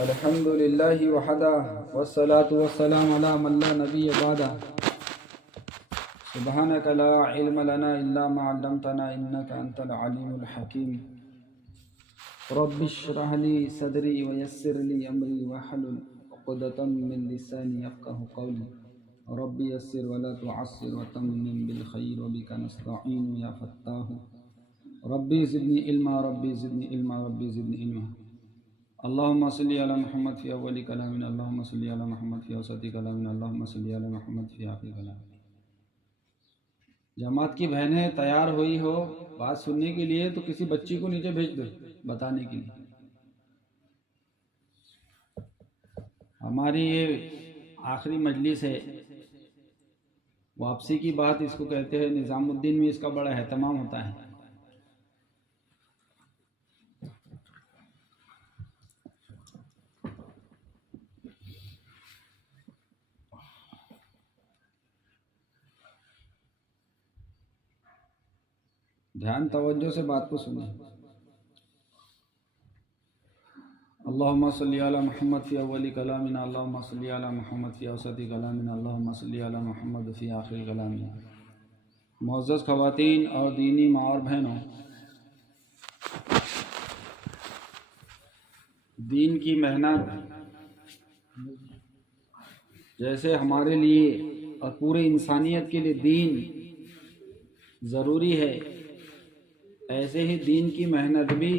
الحمد للہ وحدہ والصلاة والسلام علی من لا نبی بعدہ سبحانک لا علم لنا الا ما علمتنا انک انت العلیم الحکیم رب اشرح لی صدری ویسر لی امری واحلل عقدۃ من لسانی یفقهوا قولی رب یسر ولا تعسر وتمم بالخیر وبک نستعین یا فتاح ربی زدنی علما ربی زدنی علما ربی زدنی علما اللہم صلی علی محمد فی اول کلامنا اللہم صلی علی محمد فی اوسط کلامنا اللہم صلی علی محمد فی آخر کلامنا۔ جماعت کی بہنیں تیار ہوئی ہو بات سننے کے لیے تو کسی بچی کو نیچے بھیج دو بتانے کے لیے۔ ہماری یہ آخری مجلس ہے، واپسی کی بات اس کو کہتے ہیں، نظام الدین میں اس کا بڑا اہتمام ہوتا ہے۔ دھیان توجہ سے بات کو سنیں۔ اللہم صلی علی محمد فی اول کلامنا اللہم صلی علی محمد فی اوسط کلامنا اللہم صلی علی محمد فی آخر کلامنا۔ معزز خواتین اور دینی ماں اور بہنوں، دین کی محنت جیسے ہمارے لیے اور پورے انسانیت کے لیے دین ضروری ہے، ایسے ہی دین کی محنت بھی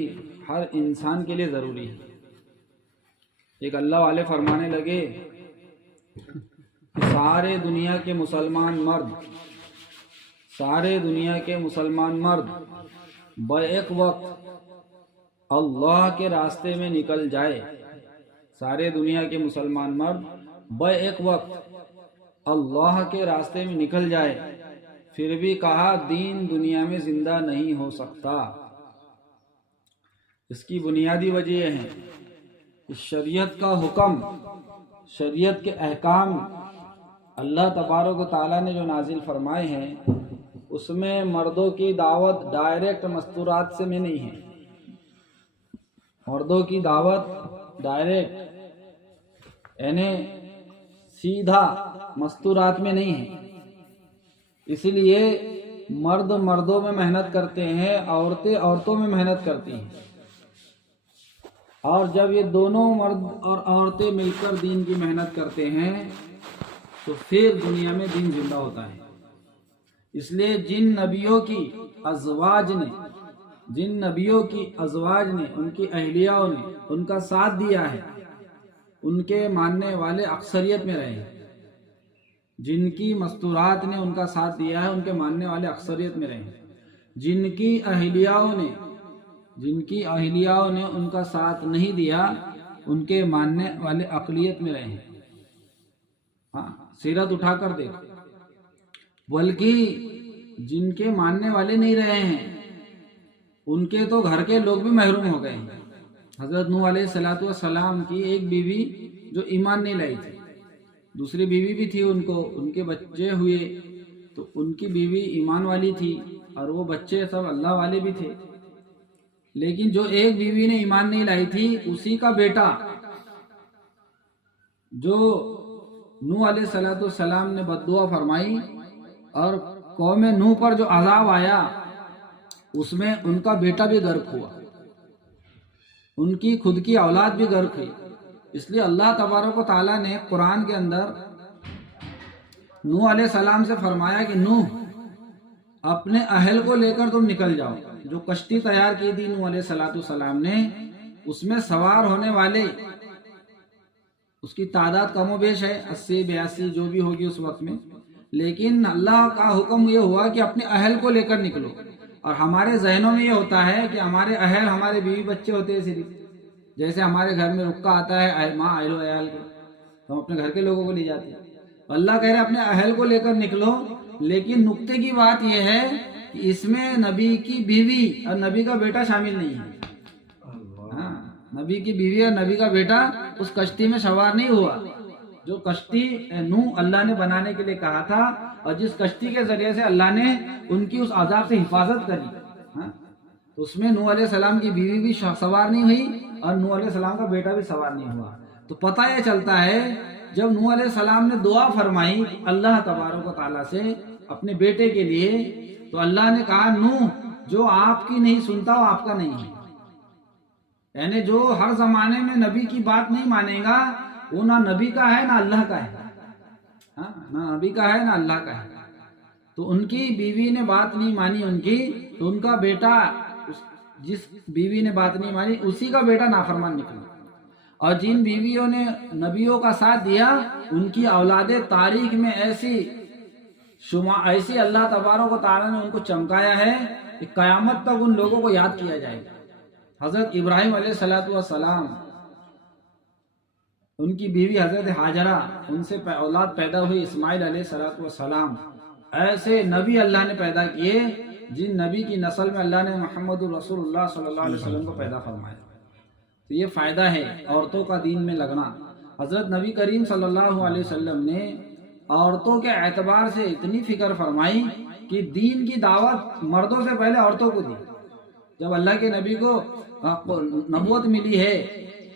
ہر انسان کے لیے ضروری ہے۔ ایک اللہ والے فرمانے لگے کہ سارے دنیا کے مسلمان مرد بیک وقت اللہ کے راستے میں نکل جائے، سارے دنیا کے مسلمان مرد بیک وقت اللہ کے راستے میں نکل جائے، پھر بھی کہا دین دنیا میں زندہ نہیں ہو سکتا۔ اس کی بنیادی وجہ یہ ہے کہ شریعت کا حکم، شریعت کے احکام اللہ تبارک و تعالیٰ نے جو نازل فرمائے ہیں، اس میں مردوں کی دعوت ڈائریکٹ مستورات سے میں نہیں ہے۔ مردوں کی دعوت ڈائریکٹ یعنی سیدھا مستورات میں نہیں ہے، اسی لیے مرد مردوں میں محنت کرتے ہیں، عورتیں عورتوں میں محنت کرتی ہیں، اور جب یہ دونوں مرد اور عورتیں مل کر دین کی محنت کرتے ہیں تو پھر دنیا میں دین زندہ ہوتا ہے۔ اس لیے جن نبیوں کی ازواج نے ان کی اہلیاؤں نے ان کا ساتھ دیا ہے، ان کے ماننے والے اکثریت میں رہے ہیں۔ جن کی مستورات نے ان کا ساتھ دیا ہے، ان کے ماننے والے اکثریت میں رہے ہیں۔ جن کی اہلیاؤں نے ان کا ساتھ نہیں دیا، ان کے ماننے والے اقلیت میں رہے ہیں۔ ہاں، سیرت اٹھا کر دیکھو۔ بلکہ جن کے ماننے والے نہیں رہے ہیں، ان کے تو گھر کے لوگ بھی محروم ہو گئے ہیں۔ حضرت نوح علیہ السلام کی ایک بیوی جو ایمان نہیں لائی تھی، دوسری بیوی بھی تھی، ان کے بچے ہوئے تو ان کی بیوی ایمان والی تھی اور وہ بچے سب اللہ والے بھی تھے، لیکن جو ایک بیوی نے ایمان نہیں لائی تھی، اسی کا بیٹا جو نوح علیہ السلام نے بد دعا فرمائی اور قوم نوح پر جو عذاب آیا، اس میں ان کا بیٹا بھی غرق ہوا، ان کی خود کی اولاد بھی غرق ہوئی۔ اس لیے اللہ تبارک و تعالیٰ نے قرآن کے اندر نوح علیہ السلام سے فرمایا کہ نوح اپنے اہل کو لے کر تم نکل جاؤ۔ جو کشتی تیار کی تھی نوح علیہ السلام نے، اس میں سوار ہونے والے اس کی تعداد کم و بیش ہے، 80-82 جو بھی ہوگی اس وقت میں، لیکن اللہ کا حکم یہ ہوا کہ اپنے اہل کو لے کر نکلو۔ اور ہمارے ذہنوں میں یہ ہوتا ہے کہ ہمارے اہل ہمارے بیوی بچے ہوتے ہیں، صرف جیسے ہمارے گھر میں رکا آتا ہے ماں اہل و عیال کے، ہم اپنے گھر کے لوگوں کو لے جاتے ہیں۔ اللہ کہہ رہے اپنے اہل کو لے کر نکلو، لیکن نکتے کی بات یہ ہے کہ اس میں نبی کی بیوی اور نبی کا بیٹا شامل نہیں ہے۔ ہاں، نبی کی بیوی اور نبی کا بیٹا اس کشتی میں سوار نہیں ہوا۔ جو کشتی نوح اللہ نے بنانے کے لیے کہا تھا، اور جس کشتی کے ذریعے سے اللہ نے ان کی اس عذاب سے حفاظت کری، تو اس میں نوح علیہ السلام کی بیوی بھی سوار نہیں ہوئی اور نوح علیہ السلام کا بیٹا بھی سوار نہیں ہوا۔ تو پتہ یہ چلتا ہے جب نوح علیہ السلام نے دعا فرمائی اللہ تبارک و تعالیٰ سے اپنے بیٹے کے لیے، تو اللہ نے کہا نوح جو آپ کی نہیں سنتا وہ آپ کا نہیں ہے، یعنی جو ہر زمانے میں نبی کی بات نہیں مانے گا وہ نہ نبی کا ہے نہ اللہ کا ہے، نہ نبی کا ہے نہ اللہ کا ہے۔ تو ان کی بیوی نے بات نہیں مانی ان کی، تو ان کا بیٹا، جس بیوی نے بات نہیں مانی اسی کا بیٹا نافرمان نکلا، اور جن بیویوں نے نبیوں کا ساتھ دیا ان کی اولاد تاریخ میں ایسی اللہ تبارک و تعالیٰ نے ان کو چمکایا ہے کہ قیامت تک ان لوگوں کو یاد کیا جائے گا۔ حضرت ابراہیم علیہ السلام، ان کی بیوی حضرت ہاجرہ، ان سے اولاد پیدا ہوئی اسماعیل علیہ السلام، ایسے نبی اللہ نے پیدا کیے جن نبی کی نسل میں اللہ نے محمد الرسول اللہ صلی اللہ علیہ وسلم کو پیدا فرمایا۔ تو یہ فائدہ ہے عورتوں کا دین میں لگنا۔ حضرت نبی کریم صلی اللہ علیہ وسلم نے عورتوں کے اعتبار سے اتنی فکر فرمائی کہ دین کی دعوت مردوں سے پہلے عورتوں کو دی۔ جب اللہ کے نبی کو نبوت ملی ہے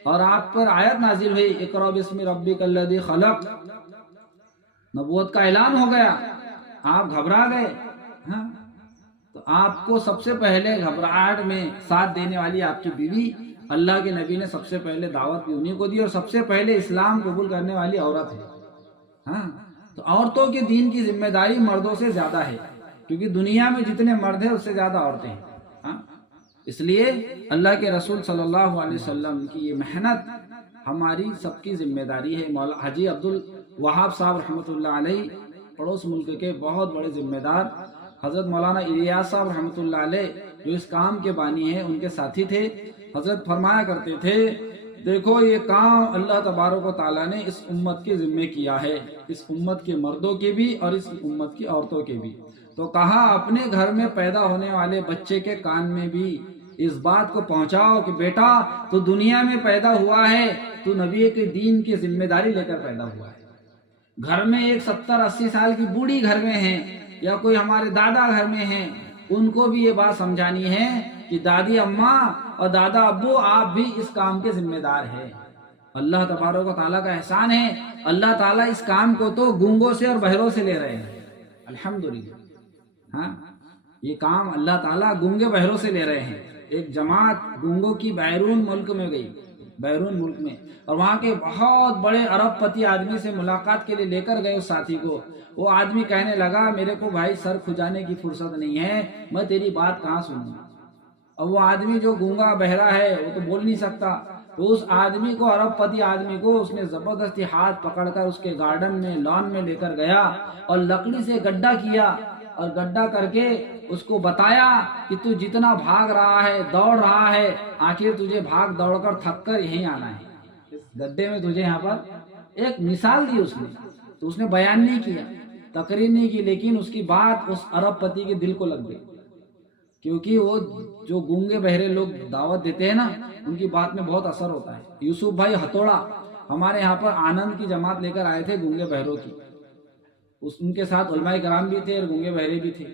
اور آپ پر آیت نازل ہوئی اقرأ بسم ربک الذی خلق، نبوت کا اعلان ہو گیا، آپ گھبرا گئے۔ تو آپ کو سب سے پہلے گھبراہٹ میں ساتھ دینے والی آپ کی بیوی، اللہ کے نبی نے سب سے پہلے دعوت بھی انہیں کو دی، اور سب سے پہلے اسلام قبول کرنے والی عورت ہے۔ تو عورتوں کے دین کی ذمہ داری مردوں سے زیادہ ہے، کیونکہ دنیا میں جتنے مرد ہیں اس سے زیادہ عورتیں ہیں۔ اس لیے اللہ کے رسول صلی اللہ علیہ وسلم کی یہ محنت ہماری سب کی ذمہ داری ہے۔ مولانا حاجی عبد الوہاب صاحب رحمۃ اللہ علیہ، پڑوس ملک کے بہت بڑے ذمہ دار، حضرت مولانا الیاس صاحب رحمۃ اللہ علیہ جو اس کام کے بانی ہیں، ان کے ساتھی تھے۔ حضرت فرمایا کرتے تھے دیکھو یہ کام اللہ تبارک و تعالیٰ نے اس امت کے ذمہ کیا ہے، اس امت کے مردوں کے بھی اور اس امت کی عورتوں کے بھی۔ تو کہا اپنے گھر میں پیدا ہونے والے بچے کے کان میں بھی اس بات کو پہنچاؤ کہ بیٹا تو دنیا میں پیدا ہوا ہے، تو نبی کے دین کی ذمہ داری لے کر پیدا ہوا ہے۔ گھر میں ایک 70-80 سال کی بوڑھی گھر میں ہے، یا کوئی ہمارے دادا گھر میں ہیں، ان کو بھی یہ بات سمجھانی ہے کہ دادی اماں اور دادا ابو آپ بھی اس کام کے ذمہ دار ہیں۔ اللہ تبارک و تعالیٰ کا احسان ہے، اللہ تعالیٰ اس کام کو تو گونگوں سے اور بہروں سے لے رہے ہیں، الحمدللہ۔ یہ کام اللہ تعالیٰ گونگے بہروں سے لے رہے ہیں۔ ایک جماعت گونگوں کی بیرون ملک میں گئی، بیرون ملک میں، اور وہاں کے بہت بڑے ارب پتی آدمی سے ملاقات کے لیے لے کر گئے اس ساتھی کو۔ وہ آدمی کہنے لگا میرے کو بھائی سر کھجانے کی فرصت نہیں ہے، میں تیری بات کہاں سنوں۔ اور وہ آدمی جو گونگا بہرا ہے وہ تو بول نہیں سکتا، تو اس آدمی کو، ارب پتی آدمی کو، اس نے زبردستی ہاتھ پکڑ کر اس کے گارڈن میں، لان میں لے کر گیا اور لکڑی سے گڈھا کیا، اور گڈھا کر کے اس کو بتایا کہ تو جتنا بھاگ رہا ہے، دوڑ رہا ہے، آخر تجھے بھاگ دوڑ کر تھک کر یہیں آنا ہے، اس گڈھے میں تجھے یہاں پر ایک مثال دی اس نے۔ تو اس نے بیان نہیں کیا، تقریر نہیں کی، لیکن اس کی بات اس ارب پتی کے دل کو لگ گئی، کیونکہ وہ جو گونگے بہرے لوگ دعوت دیتے ہیں نا، ان کی بات میں بہت اثر ہوتا ہے۔ یوسف بھائی ہتھوڑا ہمارے یہاں پر آنند کی جماعت لے کر آئے تھے گونگے بہروں کی، ان کے ساتھ علماء کرام بھی تھے اور گونگے بہرے بھی تھے۔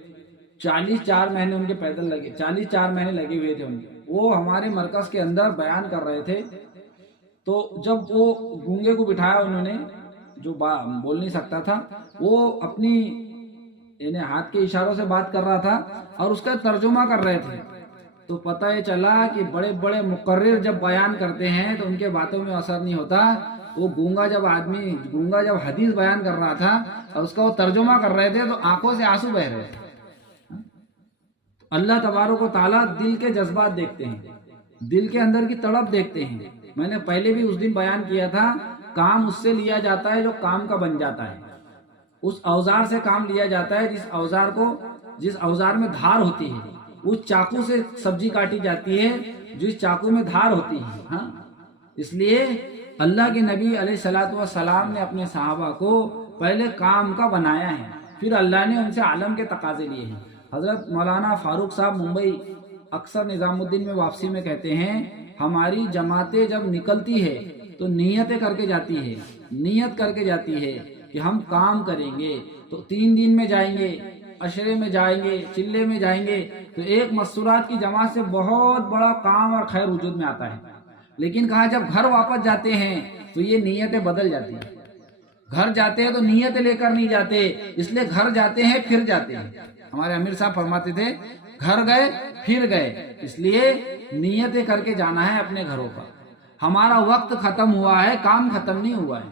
44 مہینے ان کے پیدل لگے، 44 مہینے لگے ہوئے تھے ان کے۔ وہ ہمارے مرکز کے اندر بیان کر رہے تھے، تو جب وہ گونگے کو بٹھایا انہوں نے، جو بول نہیں سکتا تھا، وہ اپنی یعنی ہاتھ کے اشاروں سے بات کر رہا تھا اور اس کا ترجمہ کر رہے تھے۔ تو پتہ یہ چلا کہ بڑے بڑے مقرر جب بیان کرتے ہیں تو ان کے باتوں میں اثر نہیں ہوتا۔ وہ گونگا جب حدیث بیان کر رہا تھا اور اس کا وہ ترجمہ کر رہے تھے تو آنکھوں سے آنسو بہ رہے تھے۔ اللہ تبارک و تعالیٰ دل کے جذبات دیکھتے ہیں، دل کے اندر کی تڑپ دیکھتے ہیں۔ میں نے پہلے بھی اس دن بیان کیا تھا، کام اس سے لیا جاتا ہے جو کام کا بن جاتا ہے، اس اوزار سے کام لیا جاتا ہے جس اوزار میں دھار ہوتی ہے، اس چاقو سے سبزی کاٹی جاتی ہے جس چاقو میں دھار ہوتی ہے۔ اس لیے اللہ کے نبی علیہ الصلوۃ والسلام نے اپنے صحابہ کو پہلے کام کا بنایا ہے، پھر اللہ نے ان سے عالم کے تقاضے لیے ہیں۔ حضرت مولانا فاروق صاحب ممبئی اکثر نظام الدین میں واپسی میں کہتے ہیں، ہماری جماعتیں جب نکلتی ہے تو نیتیں کر کے جاتی ہے، نیت کر کے جاتی ہے کہ ہم کام کریں گے، تو 3 دن میں جائیں گے، عشرے میں جائیں گے، چلے میں جائیں گے، تو ایک مستورات کی جماعت سے بہت بڑا کام اور خیر وجود میں آتا ہے۔ لیکن کہا جب گھر واپس جاتے ہیں تو یہ نیتیں بدل جاتی ہیں. گھر جاتے ہیں تو نیتیں لے کر نہیں جاتے، اس لیے گھر جاتے ہیں پھر جاتے ہیں. ہمارے امیر صاحب فرماتے تھے گھر گئے پھر گئے، اس لیے نیتیں کر کے جانا ہے اپنے گھروں پر. ہمارا وقت ختم ہوا ہے، کام ختم نہیں ہوا ہے.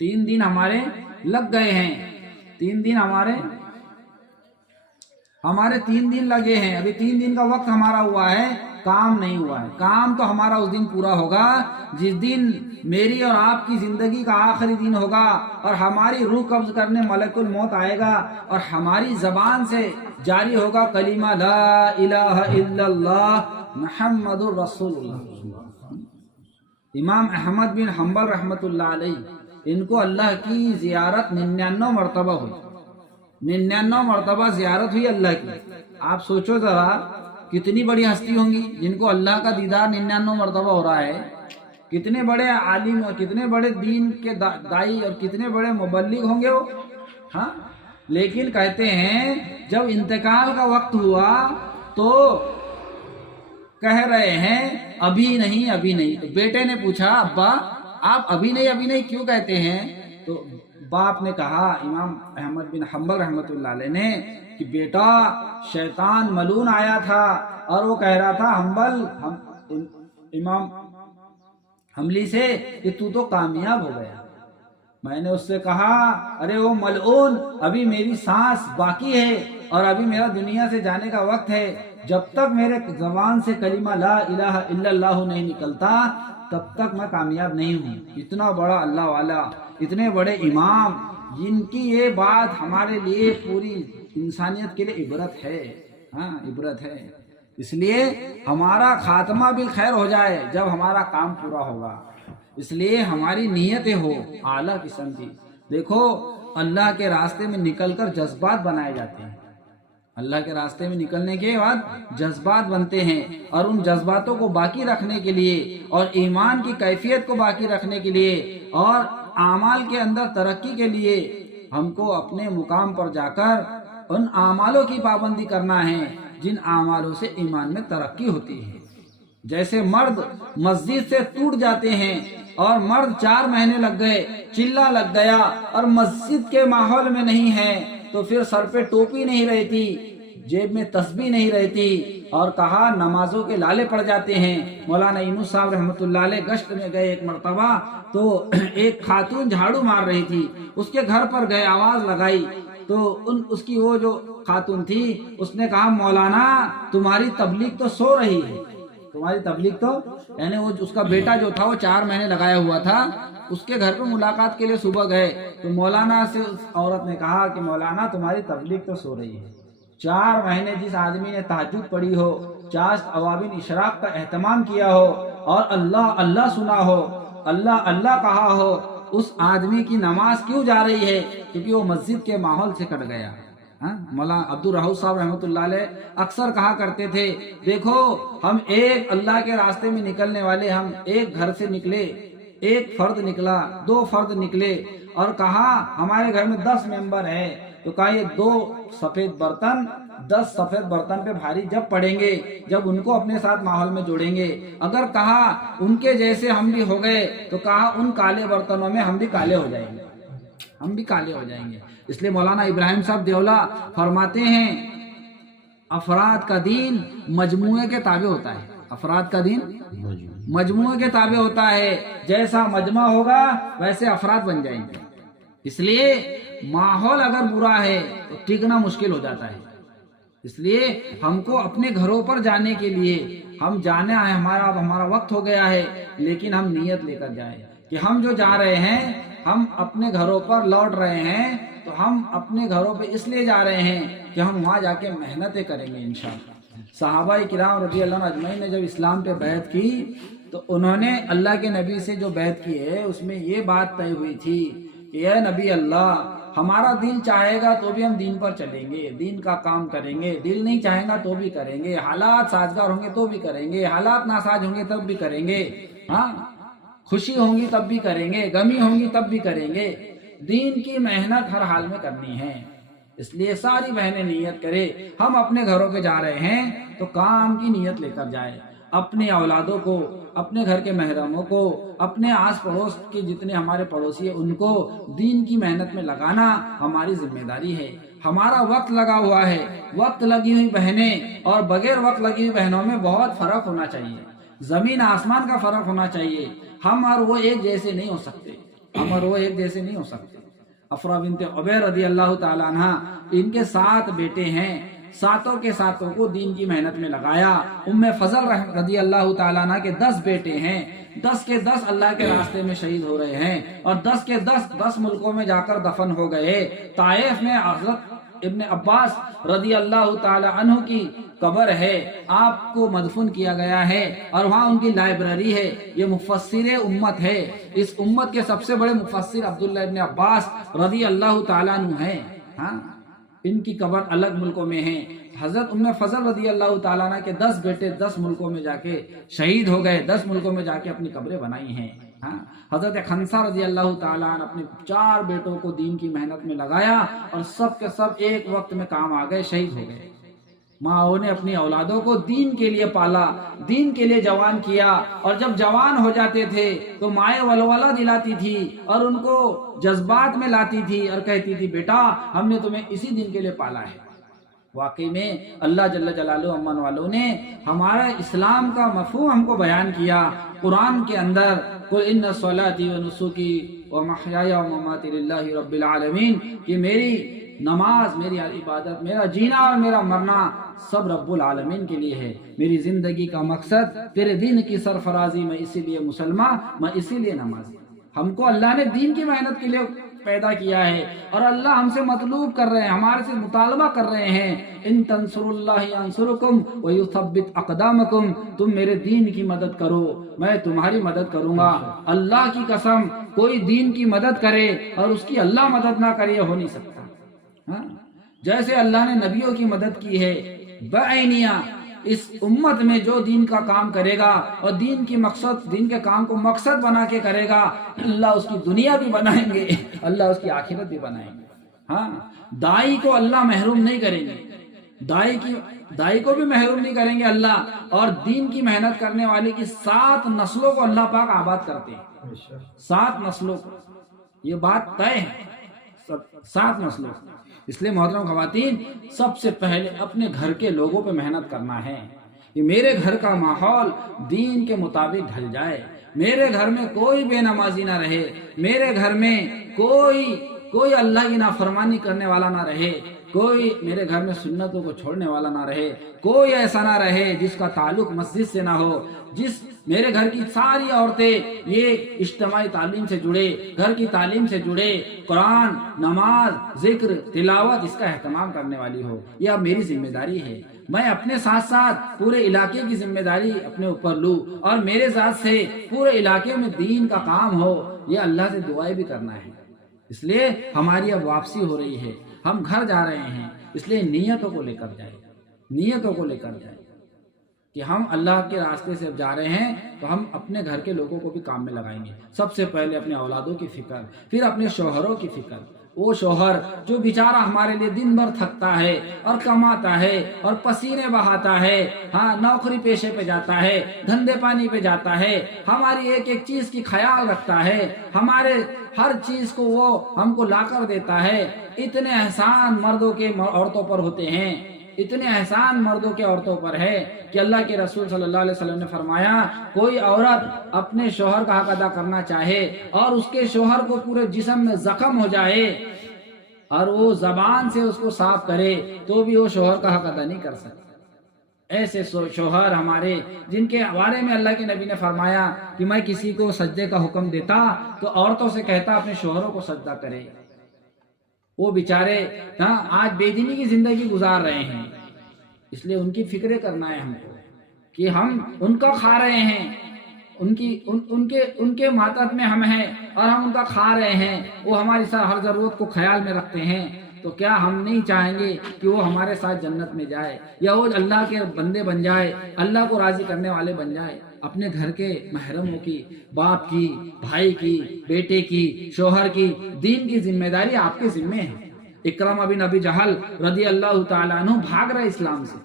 3 دن ہمارے لگ گئے ہیں، 3 دن ہمارے 3 دن لگے ہیں. ابھی 3 دن کا وقت ہمارا ہوا ہے، کام نہیں ہوا ہے. کام تو ہمارا اس دن پورا ہوگا جس دن میری اور آپ کی زندگی کا آخری دن ہوگا اور ہماری روح قبض کرنے ملک الموت آئے گا اور ہماری زبان سے جاری ہوگا کلمہ لا الہ الا اللہ محمد الرسول اللہ. امام احمد بن حنبل رحمۃ اللہ علیہ، ان کو اللہ کی زیارت 99 مرتبہ ہوئی. 99 مرتبہ زیارت ہوئی اللہ کی. آپ سوچو ذرا کتنی بڑی ہستی ہوں گی جن کو اللہ کا دیدار 99 مرتبہ ہو رہا ہے. کتنے بڑے عالم اور کتنے بڑے دین کے دائی اور کتنے بڑے مبلغ ہوں گے وہ. ہاں، لیکن کہتے ہیں جب انتقال کا وقت ہوا تو کہہ رہے ہیں ابھی نہیں ابھی نہیں. تو بیٹے نے پوچھا ابا آپ ابھی نہیں کیوں کہتے ہیں؟ تو باپ نے کہا امام احمد بن حنبل رحمۃ اللہ علیہ نے کہ بیٹا شیطان ملعون آیا تھا اور وہ کہہ رہا تھا امام حنبلی سے کہ تو کامیاب ہو گیا. میں نے اس سے کہا ارے وہ ملعون، ابھی میری سانس باقی ہے اور ابھی میرا دنیا سے جانے کا وقت ہے. جب تک میرے زبان سے کلمہ لا الہ الا اللہ نہیں نکلتا تب تک میں کامیاب نہیں ہوں. اتنا بڑا اللہ والا، اتنے بڑے امام، جن کی یہ بات ہمارے لیے پوری انسانیت کے لیے عبرت ہے. ہاں عبرت ہے. اس لیے ہمارا خاتمہ بالخیر ہو جائے جب ہمارا کام پورا ہوگا. اس لیے ہماری نیتیں ہو اعلیٰ قسم کی. دیکھو اللہ کے راستے میں نکل کر جذبات بنائے جاتے ہیں. اللہ کے راستے میں نکلنے کے بعد جذبات بنتے ہیں اور ان جذباتوں کو باقی رکھنے کے لیے اور ایمان کی کیفیت کو باقی رکھنے کے لیے اور اعمال کے اندر ترقی کے لیے ہم کو اپنے مقام پر جا کر ان اعمالوں کی پابندی کرنا ہے جن اعمالوں سے ایمان میں ترقی ہوتی ہے. جیسے مرد مسجد سے ٹوٹ جاتے ہیں اور مرد 4 مہینے لگ گئے، چلہ لگ گیا اور مسجد کے ماحول میں نہیں ہے تو پھر سر پہ ٹوپی نہیں رہتی، جیب میں تسبیح نہیں رہتی اور کہا نمازوں کے لالے پڑ جاتے ہیں. مولانا یونس صاحب رحمۃ اللہ علیہ گشت میں گئے ایک مرتبہ تو ایک خاتون جھاڑو مار رہی تھی، اس کے گھر پر گئے، آواز لگائی تو اس کی وہ جو خاتون تھی اس نے کہا مولانا تمہاری تبلیغ تو سو رہی ہے، تمہاری تبلیغ تو، یعنی وہ اس کا بیٹا جو تھا وہ 4 مہینے لگایا ہوا تھا، اس کے گھر پہ ملاقات کے لیے صبح گئے تو مولانا سے اس عورت نے کہا کہ مولانا تمہاری تبلیغ تو سو رہی ہے. 4 مہینے جس آدمی نے تہجد پڑھی ہو، 4 اوابین اشراق کا اہتمام کیا ہو اور اللہ اللہ سنا ہو، اللہ اللہ کہا ہو، اس آدمی کی نماز کیوں جا رہی ہے؟ کیونکہ وہ مسجد کے ماحول سے کٹ گیا. مولانا عبد الرحوف صاحب رحمۃ اللہ علیہ اکثر کہا کرتے تھے دیکھو ہم ایک اللہ کے راستے میں نکلنے والے، ہم ایک گھر سے نکلے، ایک فرد نکلا، 2 فرد نکلے اور کہا ہمارے گھر میں 10 ممبر ہیں تو کہا یہ 2 سفید برتن 10 سفید برتن پہ بھاری جب پڑیں گے جب ان کو اپنے ساتھ ماحول میں جوڑیں گے. اگر کہا ان کے جیسے ہم بھی ہو گئے تو کہا ان کالے برتنوں میں ہم بھی کالے ہو جائیں گے، ہم بھی کالے ہو جائیں گے. اس لیے مولانا ابراہیم صاحب دیولا فرماتے ہیں افراد کا دین مجموعے کے تابع ہوتا ہے. افراد کا دین مجموعے کے تابع ہوتا ہے، جیسا مجمع ہوگا ویسے افراد بن جائیں گے. اس لیے ماحول اگر برا ہے تو ٹکنا مشکل ہو جاتا ہے. اس لیے ہم کو اپنے گھروں پر جانے کے لیے ہم جانا ہے، ہمارا وقت ہو گیا ہے، لیکن ہم نیت لے کر جائیں کہ ہم جو جا رہے ہیں ہم اپنے گھروں پر لوٹ رہے ہیں تو ہم اپنے گھروں پہ اس لیے جا رہے ہیں کہ ہم وہاں جا کے محنتیں کریں گے انشاءاللہ. صحابہ کرام رضی اللہ عنہ اجمعین نے جب اسلام پہ بیعت کی تو انہوں نے اللہ کے نبی سے جو بیعت کی ہے اس میں یہ بات طے ہوئی تھی کہ اے نبی اللہ ہمارا دل چاہے گا تو بھی ہم دین پر چلیں گے، دین کا کام کریں گے، دل نہیں چاہے گا تو بھی کریں گے، حالات سازگار ہوں گے تو بھی کریں گے، حالات ناساز ہوں گے تب بھی کریں گے، ہاں خوشی ہوں گی تب بھی کریں گے، غمی ہوں گی تب بھی کریں گے. دین کی محنت ہر حال میں کرنی ہے. اس لیے ساری بہنیں نیت کرے ہم اپنے گھروں پہ جا رہے ہیں تو کام کی نیت لے کر جائے. اپنے اولادوں کو، اپنے گھر کے محرموں کو، اپنے آس پڑوس کے جتنے ہمارے پڑوسی ہیں ان کو دین کی محنت میں لگانا ہماری ذمہ داری ہے۔ ہمارا وقت لگا ہوا ہے، وقت لگی ہوئی بہنیں اور بغیر وقت لگی ہوئی بہنوں میں بہت فرق ہونا چاہیے، زمین آسمان کا فرق ہونا چاہیے۔ ہم اور وہ ایک جیسے نہیں ہو سکتے، ہم اور وہ ایک جیسے نہیں ہو سکتے۔ افرا بنت عبیر رضی اللہ تعالیٰ عنہ، ان کے 7 بیٹے ہیں، ساتوں کے ساتوں کو دین کی محنت میں لگایا۔ ام فضل رضی اللہ تعالیٰ عنہ کے 10 بیٹے ہیں، 10 کے 10 اللہ کے راستے میں شہید ہو رہے ہیں، اور 10 کے 10 ملکوں میں جا کر دفن ہو گئے۔ طائف میں حضرت ابن عباس رضی اللہ تعالی عنہ کی قبر ہے، آپ کو مدفن کیا گیا ہے، اور وہاں ان کی لائبریری ہے۔ یہ مفسر امت ہے، اس امت کے سب سے بڑے مفسر عبداللہ ابن عباس رضی اللہ تعالیٰ عنہ ہیں۔ ہاں، ان کی قبر الگ ملکوں میں ہیں۔ حضرت ام فضل رضی اللہ تعالیٰ عنہ کے 10 بیٹے 10 ملکوں میں جا کے شہید ہو گئے، 10 ملکوں میں جا کے اپنی قبریں بنائی ہیں۔ ہاں، حضرت خنسا رضی اللہ تعالیٰ عنہ اپنے 4 بیٹوں کو دین کی محنت میں لگایا، اور سب کے سب ایک وقت میں کام آ گئے، شہید ہو گئے۔ ماں نے اپنی اولادوں کو دین کے لیے پالا، دین کے لیے جوان کیا، اور جب جوان ہو جاتے تھے تو مائیں ولولہ دلاتی تھی اور ان کو جذبات میں لاتی تھی اور کہتی تھی بیٹا ہم نے تمہیں اسی دین کے لیے پالا ہے۔ واقعی میں اللہ جل جلالہ امن والوں نے ہمارا اسلام کا مفہوم ہم کو بیان کیا قرآن کے اندر، قل ان صلاتي ونسكي ومحياي ومماتي لله رب العالمین، کہ میری نماز، میری عبادت، میرا جینا اور میرا مرنا سب رب العالمین کے لیے ہے۔ میری زندگی کا مقصد تیرے دین کی سرفرازی، میں اسی لیے مسلمان، میں اسی لیے نمازی۔ ہم کو اللہ نے دین کی محنت کے لیے پیدا کیا ہے، اور اللہ ہم سے مطلوب کر رہے ہیں، ہمارے سے مطالبہ کر رہے ہیں، ان تنصروا اللہ ینصرکم ویثبت اقدامکم، تم میرے دین کی مدد کرو میں تمہاری مدد کروں گا۔ اللہ کی قسم، کوئی دین کی مدد کرے اور اس کی اللہ مدد نہ کرے، یہ ہو نہیں سکتا۔ ہاں، جیسے اللہ نے نبیوں کی مدد کی ہے بعینیہ، اس امت میں جو دین کا کام کرے گا اور دین کی مقصد، دین کے کام کو مقصد بنا کے کرے گا، اللہ اس کی دنیا بھی بنائیں گے، اللہ اس کی آخرت بھی بنائیں گے۔ ہاں، دائی کو اللہ محروم نہیں کریں گے، دائی کو بھی محروم نہیں کریں گے اللہ، اور دین کی محنت کرنے والے کی 7 نسلوں کو اللہ پاک آباد کرتے ہیں، 7 نسلوں کو، یہ بات طے ہے، 7 نسلوں۔ اس لیے محترم خواتین، سب سے پہلے اپنے گھر کے لوگوں پہ محنت کرنا ہے کہ میرے گھر کا ماحول دین کے مطابق ڈھل جائے، میرے گھر میں کوئی بے نمازی نہ رہے، میرے گھر میں کوئی اللہ کی نافرمانی کرنے والا نہ رہے، کوئی میرے گھر میں سنتوں کو چھوڑنے والا نہ رہے، کوئی ایسا نہ رہے جس کا تعلق مسجد سے نہ ہو، میرے گھر کی ساری عورتیں یہ اجتماعی تعلیم سے جڑے، گھر کی تعلیم سے جڑے، قرآن، نماز، ذکر، تلاوت، اس کا اہتمام کرنے والی ہو۔ یہ اب میری ذمہ داری ہے، میں اپنے ساتھ ساتھ پورے علاقے کی ذمہ داری اپنے اوپر لوں، اور میرے ذات سے پورے علاقے میں دین کا کام ہو۔ یہ اللہ سے دعائیں بھی کرنا ہے۔ اس لیے ہماری اب واپسی ہو رہی ہے، ہم گھر جا رہے ہیں، اس لیے نیتوں کو لے کر جائیں کہ ہم اللہ کے راستے سے جا رہے ہیں، تو ہم اپنے گھر کے لوگوں کو بھی کام میں لگائیں گے۔ سب سے پہلے اپنے اولادوں کی فکر، پھر اپنے شوہروں کی فکر۔ وہ شوہر جو بیچارہ ہمارے لیے دن بھر تھکتا ہے اور کماتا ہے اور پسینے بہاتا ہے، ہاں، نوکری پیشے پہ جاتا ہے، دھندے پانی پہ جاتا ہے، ہماری ایک ایک چیز کی خیال رکھتا ہے، ہمارے ہر چیز کو وہ ہم کو لا کر دیتا ہے۔ اتنے احسان مردوں کے عورتوں پر ہوتے ہیں، اتنے احسان مردوں کے عورتوں پر ہے کہ اللہ کے رسول صلی اللہ علیہ وسلم نے فرمایا، کوئی عورت اپنے شوہر کا حق ادا کرنا چاہے اور اس کے شوہر کو پورے جسم میں زخم ہو جائے اور وہ زبان سے اس کو صاف کرے تو بھی وہ شوہر کا حق ادا نہیں کر سکتا۔ ایسے شوہر ہمارے جن کے بارے میں اللہ کے نبی نے فرمایا کہ میں کسی کو سجدے کا حکم دیتا تو عورتوں سے کہتا اپنے شوہروں کو سجدہ کرے۔ وہ بیچارے آج بے دینی کی زندگی گزار رہے ہیں، اس لیے ان کی فکریں کرنا ہے ہم کو کہ ہم ان کا کھا رہے ہیں، ان کے ماتحت میں ہم ہیں اور ہم ان کا کھا رہے ہیں، وہ ہماری ہر ضرورت کو خیال میں رکھتے ہیں، تو کیا ہم نہیں چاہیں گے کہ وہ ہمارے ساتھ جنت میں جائے یا وہ اللہ کے بندے بن جائے، اللہ کو راضی کرنے والے بن جائے؟ اپنے گھر کے محرموں کی، باپ کی، بھائی کی، بیٹے کی، شوہر کی دین کی ذمہ داری آپ کے ذمہ ہے۔ اکرمہ بن ابی جہل رضی اللہ تعالیٰ عنہ بھاگ رہے اسلام سے،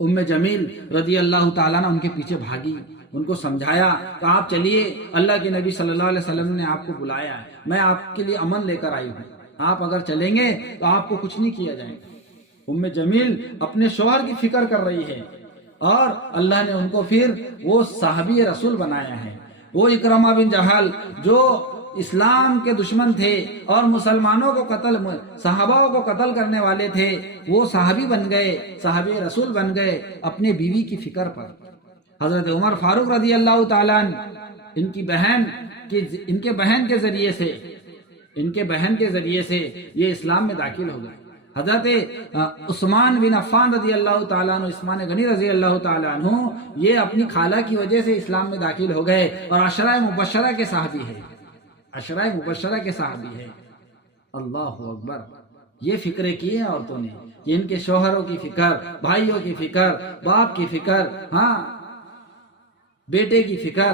ام جمیل رضی اللہ تعالیٰ عنہ ان کے پیچھے بھاگی، ان کو سمجھایا کہ آپ چلیے، اللہ کے نبی صلی اللہ علیہ وسلم نے آپ کو بلایا ہے، میں آپ کے لیے امن لے کر آئی ہوں، آپ اگر چلیں گے تو آپ کو کچھ نہیں کیا جائے گا۔ ام جمیل اپنے شوہر کی فکر کر رہی ہے، اور اللہ نے ان کو پھر وہ صحابی رسول بنایا ہے۔ وہ اکرمہ بن جہل جو اسلام کے دشمن تھے اور مسلمانوں کو قتل، صحابہ کو قتل کرنے والے تھے، وہ صحابی بن گئے، صحابی رسول بن گئے اپنے بیوی کی فکر پر۔ حضرت عمر فاروق رضی اللہ تعالیٰ عنہ ان کے بہن کے ذریعے سے یہ اسلام میں داخل ہو گئے۔ حضرت عثمان بن عفان رضی اللہ تعالیٰ عنہ، عثمان غنی رضی اللہ تعالیٰ عنہ، یہ اپنی خالہ کی وجہ سے اسلام میں داخل ہو گئے اور عشرہ مبشرہ کے صحابی ہے، عشرہ مبشرہ کے صحابی ہے۔ اللہ اکبر! یہ فکریں کی ہیں عورتوں نے، کہ ان کے شوہروں کی فکر، بھائیوں کی فکر، باپ کی فکر، ہاں بیٹے کی فکر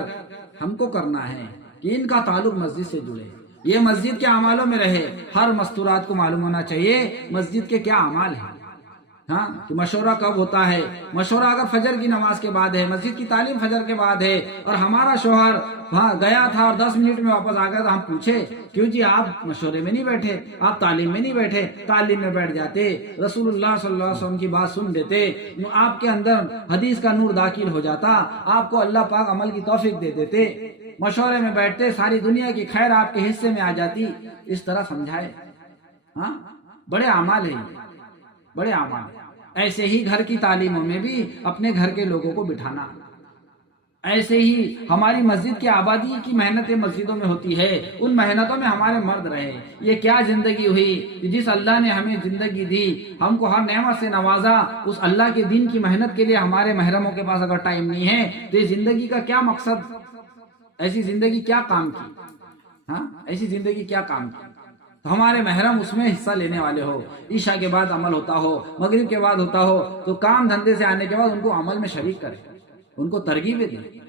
ہم کو کرنا ہے کہ ان کا تعلق مسجد سے جڑے، یہ مسجد کے اعمالوں میں رہے۔ ہر مستورات کو معلوم ہونا چاہیے مسجد کے کیا اعمال ہیں، ہاں کہ مشورہ کب ہوتا ہے، مشورہ اگر فجر کی نماز کے بعد ہے، مسجد کی تعلیم فجر کے بعد ہے، اور ہمارا شوہر وہاں گیا تھا اور 10 منٹ میں واپس آ گیا تو ہم پوچھے کیوں جی آپ مشورے میں نہیں بیٹھے، آپ تعلیم میں نہیں بیٹھے، تعلیم میں بیٹھ جاتے، رسول اللہ صلی اللہ علیہ وسلم کی بات سن لیتے، آپ کے اندر حدیث کا نور داخل ہو جاتا، آپ کو اللہ پاک عمل کی توفیق دے دیتے، مشورے میں بیٹھتے، ساری دنیا کی خیر آپ کے حصے میں آ جاتی۔ اس طرح سمجھائے، ہاں بڑے اعمال ہیں، بڑے اعمال۔ ایسے ہی گھر کی تعلیموں میں بھی اپنے گھر کے لوگوں کو بٹھانا، ایسے ہی ہماری مسجد کی آبادی کی محنتیں مسجدوں میں ہوتی ہے، ان محنتوں میں ہمارے مرد رہے۔ یہ کیا زندگی ہوئی جس اللہ نے ہمیں زندگی دی، ہم کو ہر نعمت سے نوازا، اس اللہ کے دین کی محنت کے لیے ہمارے محرموں کے پاس اگر ٹائم نہیں ہے تو یہ زندگی کا کیا مقصد، ایسی زندگی کیا کام کی، ہاں ایسی زندگی کیا کام کی؟ تو ہمارے محرم اس میں حصہ لینے والے ہو، عشاء کے بعد عمل ہوتا ہو، مغرب کے بعد ہوتا ہو، تو کام دھندے سے آنے کے بعد ان کو عمل میں شریک کرے، ان کو ترغیبیں دیں۔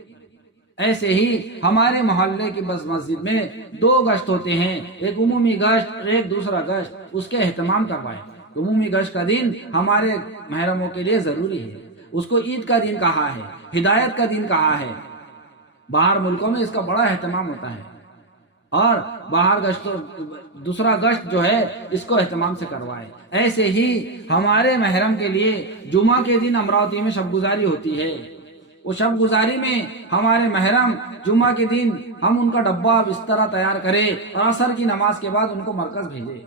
ایسے ہی ہمارے محلے کی بس مسجد میں 2 گشت ہوتے ہیں، ایک عمومی گشت اور ایک دوسرا گشت، اس کے اہتمام کروائے۔ عمومی گشت کا دن ہمارے محرموں کے لیے ضروری ہے، اس کو عید کا دن کہا ہے، ہدایت کا دن کہا ہے۔ باہر ملکوں میں اس کا بڑا اہتمام ہوتا ہے، اور باہر گشت دوسرا گشت جو ہے اس کو اہتمام سے کروائے۔ ایسے ہی ہمارے محرم کے لیے جمعہ کے دن امراوتی میں شب گزاری ہوتی ہے، وہ شب گزاری میں ہمارے محرم جمعہ کے دن ہم ان کا ڈبہ بستر تیار کرے اور عصر کی نماز کے بعد ان کو مرکز بھیجے۔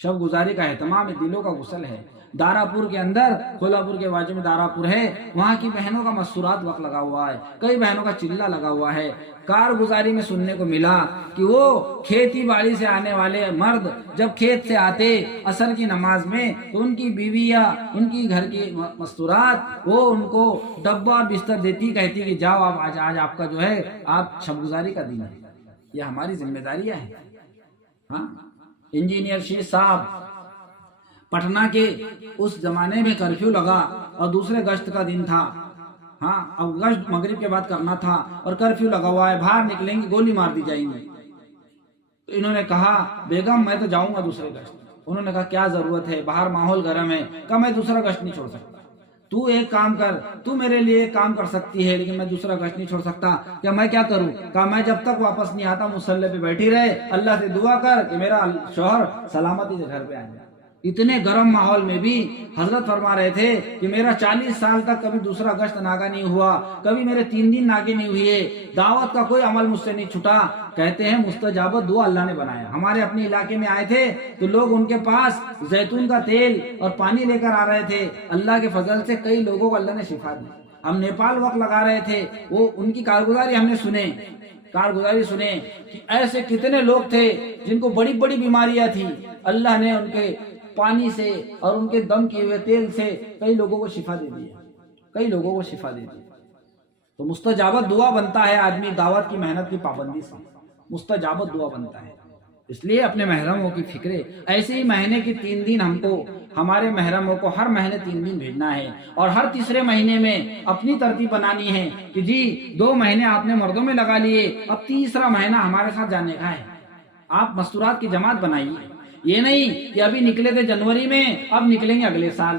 شب گزاری کا اہتمام دلوں کا غسل ہے۔ داراپور کے اندر، کھولاپور کے واجب میں داراپور ہے، وہاں کی بہنوں کا مسورات وقت لگا ہوا ہے، کئی بہنوں کا چلہ لگا ہوا ہے۔ کارگزاری میں سننے کو ملا کہ وہ کھیتی باڑی سے آنے والے مرد جب کھیت سے آتے عصر کی نماز میں تو ان کی بیویاں، ان کی گھر کی مستورات، وہ ان کو ڈبہ اور بستر دیتی، کہتی کہ جاؤ آپ آج آپ کا جو ہے آپ شب گزاری کا دن ہے۔ یہ ہماری ذمہ داریاں ہیں۔ ہاں انجینئر شیر صاحب پٹنہ کے اس زمانے میں کرفیو لگا اور دوسرے گشت کا دن تھا، ہاں اب گشت مغرب کے بعد کرنا تھا اور کرفیو لگا ہوا ہے، باہر نکلیں گے گولی مار دی جائیں گی۔ تو انہوں نے کہا بیگم میں تو جاؤں گا دوسرے گشت۔ انہوں نے کہا کیا ضرورت ہے، باہر ماحول گرم ہے۔ کہا میں دوسرا گشت نہیں چھوڑ سکتا، تو ایک کام کر، تو میرے لیے ایک کام کر سکتی ہے لیکن میں دوسرا گشت نہیں چھوڑ سکتا۔ کیا میں کیا کروں؟ کہا میں جب تک واپس نہیں آتا مصلی پہ بیٹھی رہے، اللہ سے دعا کر کہ میرا شوہر سلامتی سے گھر پہ آ جائے۔ اتنے گرم ماحول میں بھی حضرت فرما رہے تھے کہ میرا 40 سال تک کبھی دوسرا گشت ناگا نہیں ہوا، کبھی میرے 3 دن ناگے نہیں ہوئے، دعوت کا کوئی عمل مجھ سے نہیں چھٹا۔ کہتے ہیں مستجابت دعا اللہ نے بنایا۔ ہمارے اپنے علاقے میں آئے تھے تو لوگ ان کے پاس زیتون کا تیل اور پانی لے کر آ رہے تھے، اللہ کے فضل سے کئی لوگوں کو اللہ نے شفا دی۔ ہم نیپال وقت لگا رہے تھے، وہ ان کی کارگزاری ہم نے سنے کہ ایسے کتنے لوگ تھے جن کو بڑی بڑی بیماریاں تھیں، اللہ نے ان کے پانی سے اور ان کے دم کیے ہوئے تیل سے کئی لوگوں کو شفا دے دی۔ تو مستجابت دعا بنتا ہے آدمی دعوت کی محنت کی پابندی سے، مستجابت دعا بنتا ہے۔ اس لیے اپنے محرموں کی فکرے، ایسے ہی مہینے کی 3 دن ہم کو ہمارے محرموں کو ہر مہینے 3 دن بھیجنا ہے، اور ہر تیسرے مہینے میں اپنی ترتیب بنانی ہے کہ جی 2 مہینے آپ نے مردوں میں لگا لیے، اب تیسرا مہینہ ہمارے ساتھ جانے کا ہے۔ آپ مستورات کی جماعت بنائیے، یہ نہیں کہ ابھی نکلے تھے جنوری میں اب نکلیں گے اگلے سال،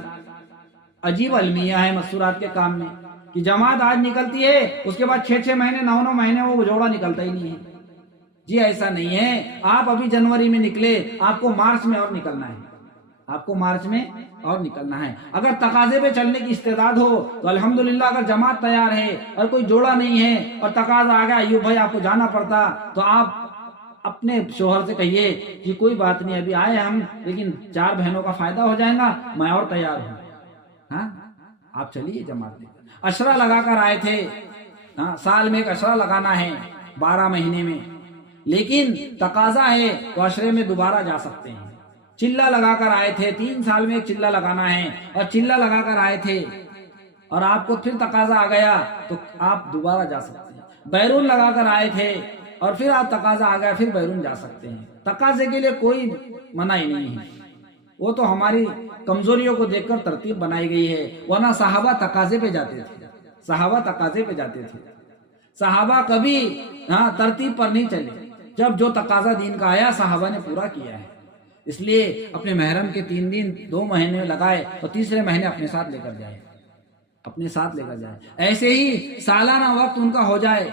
عجیب المیہ ہے مستورات کے کام میں کہ جماعت آج نکلتی ہے، اس کے بعد 6 مہینے 9 مہینے وہ جوڑا نکلتا ہی نہیں ہے۔ جی ایسا نہیں ہے، آپ ابھی جنوری میں نکلے، آپ کو مارچ میں اور نکلنا ہے، آپ کو مارچ میں اور نکلنا ہے۔ اگر تقاضے پہ چلنے کی استعداد ہو تو الحمدللہ، اگر جماعت تیار ہے اور کوئی جوڑا نہیں ہے اور تقاضا آ گیا ایوب بھائی آپ کو جانا پڑتا، تو آپ اپنے شوہر سے کہیے کہ کوئی بات نہیں، ابھی آئے ہم، لیکن 4 بہنوں کا فائدہ ہو جائے گا، میں اور تیار ہوں۔ ہاں آپ چلیے جماعت میں۔ عشرہ لگا کر آئے تھے، ہاں سال میں ایک عشرہ لگانا ہے 12 مہینے میں، لیکن تقاضا ہے تو عشرے میں دوبارہ جا سکتے ہیں۔ چلہ لگا کر آئے تھے، 3 سال میں ایک چلہ لگانا ہے، اور چلہ لگا کر آئے تھے اور آپ کو پھر تقاضا آ گیا تو آپ دوبارہ جا سکتے ہیں۔ بیرون لگا کر آئے تھے اور پھر آپ تقاضا آ گیا، پھر بیرون جا سکتے ہیں۔ تقاضے کے لیے کوئی منع ہی نہیں ہے، وہ تو ہماری کمزوریوں کو دیکھ کر ترتیب بنائی گئی ہے، ورنہ صحابہ تقاضے پہ جاتے تھے، صحابہ تقاضے پہ جاتے تھے، صحابہ کبھی ترتیب پر نہیں چلے۔ جب جو تقاضا دین کا آیا صحابہ نے پورا کیا ہے، اس لیے اپنے محرم کے 3 دن 2 مہینے لگائے اور تیسرے مہینے اپنے ساتھ لے کر جائے، اپنے ساتھ لے کر جائے۔ ایسے ہی سالانہ وقت ان کا ہو جائے،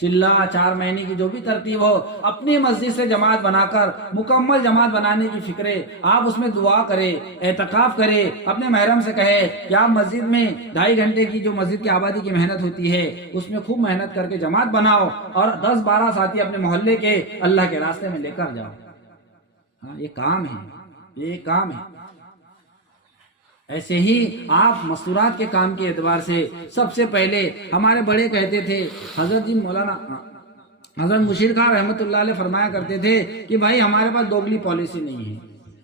چلہ 4 مہینے کی جو بھی ترتیب ہو، اپنی مسجد سے جماعت بنا کر مکمل جماعت بنانے کی فکرے، آپ اس میں دعا کرے، اعتکاف کرے، اپنے محرم سے کہے کہ آپ مسجد میں 2.5 گھنٹے کی جو مسجد کی آبادی کی محنت ہوتی ہے اس میں خوب محنت کر کے جماعت بناؤ، اور 10-12 ساتھی اپنے محلے کے اللہ کے راستے میں لے کر جاؤ۔ ہاں یہ کام ہے، یہ کام ہے۔ ایسے ہی آپ مستورات کے کام کے اعتبار سے سب سے پہلے ہمارے بڑے کہتے تھے، حضرت مولانا حضرت مشیر خان رحمۃ اللہ علیہ فرمایا کرتے تھے کہ بھائی ہمارے پاس دوگلی پالیسی نہیں ہے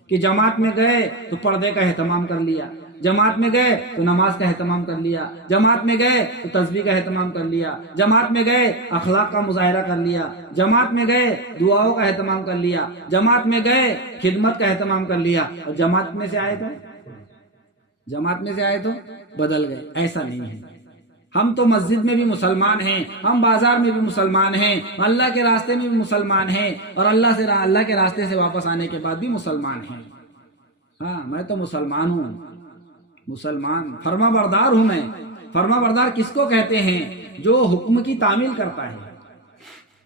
کہ جماعت میں گئے تو پردے کا اہتمام کر لیا، جماعت میں گئے تو نماز کا اہتمام کر لیا، جماعت میں گئے تو تسبیح کا اہتمام کر لیا، جماعت میں گئے اخلاق کا مظاہرہ کر لیا، جماعت میں گئے دعاؤں کا اہتمام کر لیا، جماعت میں گئے خدمت کا اہتمام کر لیا، اور جماعت میں سے آئے تو بدل گئے۔ ایسا نہیں ہے، ہم تو مسجد میں بھی مسلمان ہیں، ہم بازار میں بھی مسلمان ہیں، اللہ کے راستے میں بھی مسلمان ہیں، اور اللہ کے راستے سے واپس آنے کے بعد بھی مسلمان ہیں۔ ہاں میں تو مسلمان ہوں، مسلمان فرما بردار ہوں میں۔ فرما بردار کس کو کہتے ہیں؟ جو حکم کی تعمیل کرتا ہے۔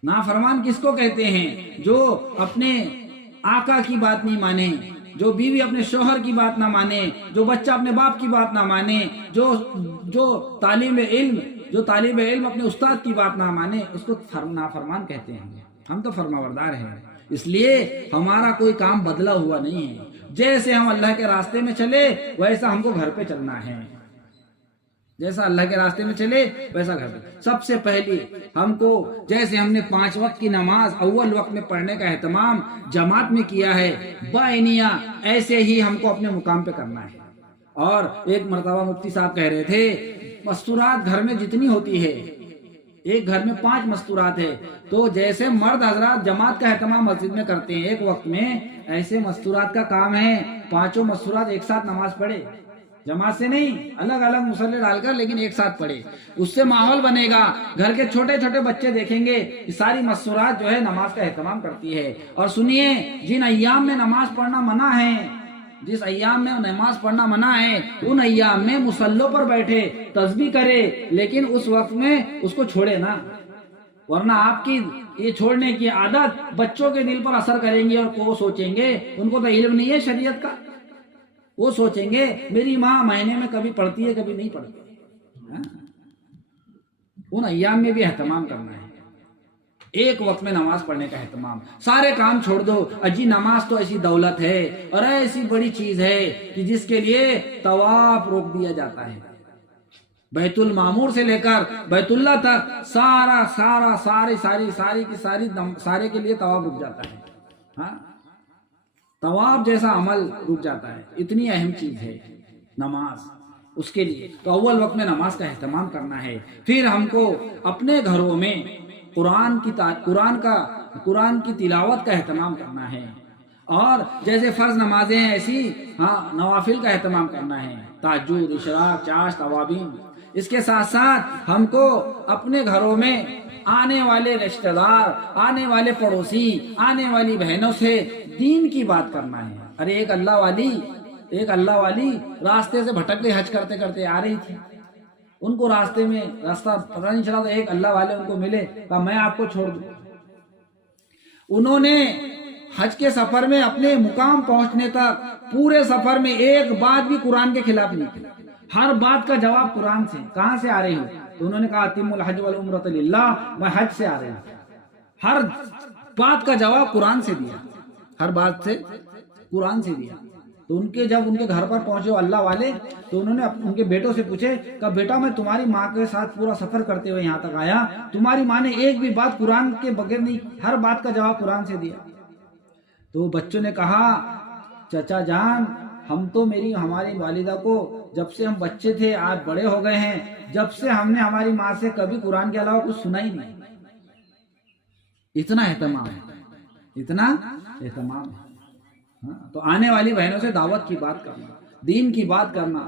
نافرمان کس کو کہتے ہیں؟ جو اپنے آقا کی بات نہیں مانے، جو بیوی اپنے شوہر کی بات نہ مانے، جو بچہ اپنے باپ کی بات نہ مانے، جو طالب علم اپنے استاد کی بات نہ مانے، اس کو نافرمان کہتے ہیں۔ ہم تو فرما بردار ہیں، اس لیے ہمارا کوئی کام بدلا ہوا نہیں ہے۔ جیسے ہم اللہ کے راستے میں چلے ویسا ہم کو گھر پہ چلنا ہے، جیسا اللہ کے راستے میں چلے ویسا گھر پہ۔ سب سے پہلی ہم کو جیسے ہم نے 5 وقت کی نماز اول وقت میں پڑھنے کا اہتمام جماعت میں کیا ہے بعنیہ، ایسے ہی ہم کو اپنے مقام پہ کرنا ہے۔ اور ایک مرتبہ مفتی صاحب کہہ رہے تھے، مستورات گھر میں جتنی ہوتی ہے، ایک گھر میں 5 مستورات ہے، تو جیسے مرد حضرات جماعت کا اہتمام مسجد میں کرتے ہیں ایک وقت میں، ایسے مستورات کا کام ہے 5 مستورات ایک ساتھ نماز پڑھے، جماعت سے نہیں، الگ الگ مصلے ڈال کر، لیکن ایک ساتھ پڑھے۔ اس سے ماحول بنے گا، گھر کے چھوٹے چھوٹے بچے دیکھیں گے کہ ساری مستورات جو ہے نماز کا اہتمام کرتی ہے۔ اور سنیے، جن ایام میں نماز پڑھنا منع ہے، جس ایام میں نماز پڑھنا منع ہے، ان ایام میں مصلوں پر بیٹھے تسبیح کرے، لیکن اس وقت میں اس کو چھوڑے نا، ورنہ آپ کی یہ چھوڑنے کی عادت بچوں کے دل پر اثر کریں گی، اور وہ سوچیں گے، ان کو تو علم نہیں ہے شریعت کا، وہ سوچیں گے میری ماں مہینے میں کبھی پڑھتی ہے کبھی نہیں پڑھتی۔ ان ایام میں بھی اہتمام کرنا ہے، ایک وقت میں نماز پڑھنے کا اہتمام۔ سارے کام چھوڑ دو، اجی نماز تو ایسی دولت ہے اور ایسی بڑی چیز ہے کہ جس کے لیے طواف روک دیا جاتا ہے، بیت المعمور سے لے کر بیت اللہ تک سارے کے لیے طواف رک جاتا ہے۔ ہاں طواف جیسا عمل رک جاتا ہے، اتنی اہم چیز ہے نماز، اس کے لیے تو اول وقت میں نماز کا اہتمام کرنا ہے۔ پھر ہم کو اپنے گھروں میں قرآن کی تلاوت کا اہتمام کرنا ہے، اور جیسے فرض نمازیں ہیں ایسی نوافل کا اہتمام کرنا ہے، تہجد، اشراق، چاشت، اوابین۔ اس کے ساتھ ساتھ ہم کو اپنے گھروں میں آنے والے رشتہ دار، آنے والے پڑوسی، آنے والی بہنوں سے دین کی بات کرنا ہے۔ ارے ایک اللہ والی ایک اللہ والی راستے سے بھٹک گئی، حج کرتے کرتے آ رہی تھی، ان کو راستے میں راستہ پتہ نہیں چلا، تو ایک اللہ والے ان کو ملے، کہا میں آپ کو چھوڑ دوں۔ انہوں نے حج کے سفر میں اپنے مقام پہنچنے تک پورے سفر میں ایک بات بھی قرآن کے خلاف نہیں کی، ہر بات کا جواب قرآن سے۔ کہاں سے آ رہی ہوں؟ تو انہوں نے کہا اتم الحج والعمرۃ للہ، میں حج سے آ رہی ہوں۔ ہر بات کا جواب قرآن سے دیا، ہر بات سے قرآن سے دیا۔ تو جب ان کے گھر پر پہنچے اللہ والے، تو انہوں نے ان کے بیٹوں سے پوچھے کہ بیٹا میں تمہاری ماں کے ساتھ پورا سفر کرتے ہوئے یہاں تک آیا، تمہاری ماں نے ایک بھی بات قرآن کے بغیر نہیں، ہر بات کا جواب قرآن سے دیا۔ تو بچوں نے کہا چچا جان، ہم تو ہماری والدہ کو جب سے ہم بچے تھے آج بڑے ہو گئے ہیں، جب سے ہم نے ہماری ماں سے کبھی قرآن کے علاوہ کچھ سنا ہی نہیں۔ اتنا اہتمام ہے، اتنا اہتمام ہے۔ تو آنے والی بہنوں سے دعوت کی بات کرنا، دین کی بات کرنا،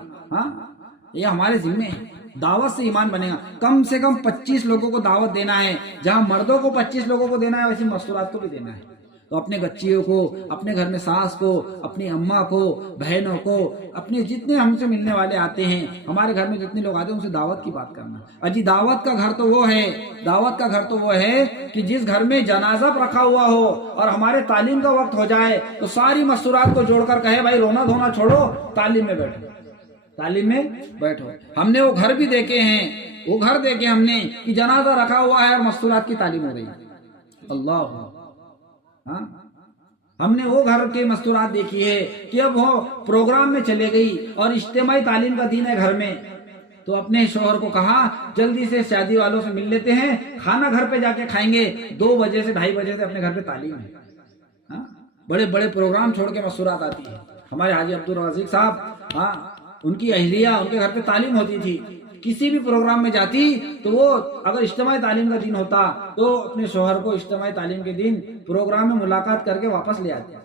یہ ہمارے ذمے ہے۔ دعوت سے ایمان بنے گا۔ کم سے کم 25 لوگوں کو دعوت دینا ہے، جہاں مردوں کو 25 لوگوں کو دینا ہے، ویسے مستورات کو بھی دینا ہے۔ تو اپنے بچیوں کو، اپنے گھر میں ساس کو، اپنی اماں کو، بہنوں کو، اپنے جتنے ہم سے ملنے والے آتے ہیں، ہمارے گھر میں جتنے لوگ آتے ہیں، ان سے دعوت کی بات کرنا۔ اجی دعوت کا گھر تو وہ ہے، دعوت کا گھر تو وہ ہے کہ جس گھر میں جنازہ رکھا ہوا ہو اور ہمارے تعلیم کا وقت ہو جائے تو ساری مستورات کو جوڑ کر کہے بھائی رونا دھونا چھوڑو، تعلیم میں بیٹھو، تعلیم میں بیٹھو۔ ہم نے وہ گھر بھی دیکھے ہیں، وہ گھر دیکھے ہم نے کہ جنازہ رکھا ہوا ہے اور مستورات کی تعلیم ہو رہی ہے۔ اللہ، ہم نے وہ گھر کے مستورات دیکھی ہے کہ اب وہ پروگرام میں چلے گئی اور اجتماعی تعلیم کا دین ہے گھر میں، تو اپنے شوہر کو کہا جلدی سے شادی والوں سے مل لیتے ہیں، کھانا گھر پہ جا کے کھائیں گے، 2 بجے سے 2:30 بجے سے اپنے گھر پہ تعلیم ہے۔ بڑے بڑے پروگرام چھوڑ کے مستورات آتی ہے۔ ہمارے حاجی عبدالرزاق صاحب، ان کی اہلیہ، ان کے گھر پہ تعلیم ہوتی تھی، کسی بھی پروگرام میں جاتی تو وہ اگر اجتماعی تعلیم کا دن ہوتا تو اپنے شوہر کو اجتماعی تعلیم کے دن پروگرام میں ملاقات کر کے واپس لے آتے،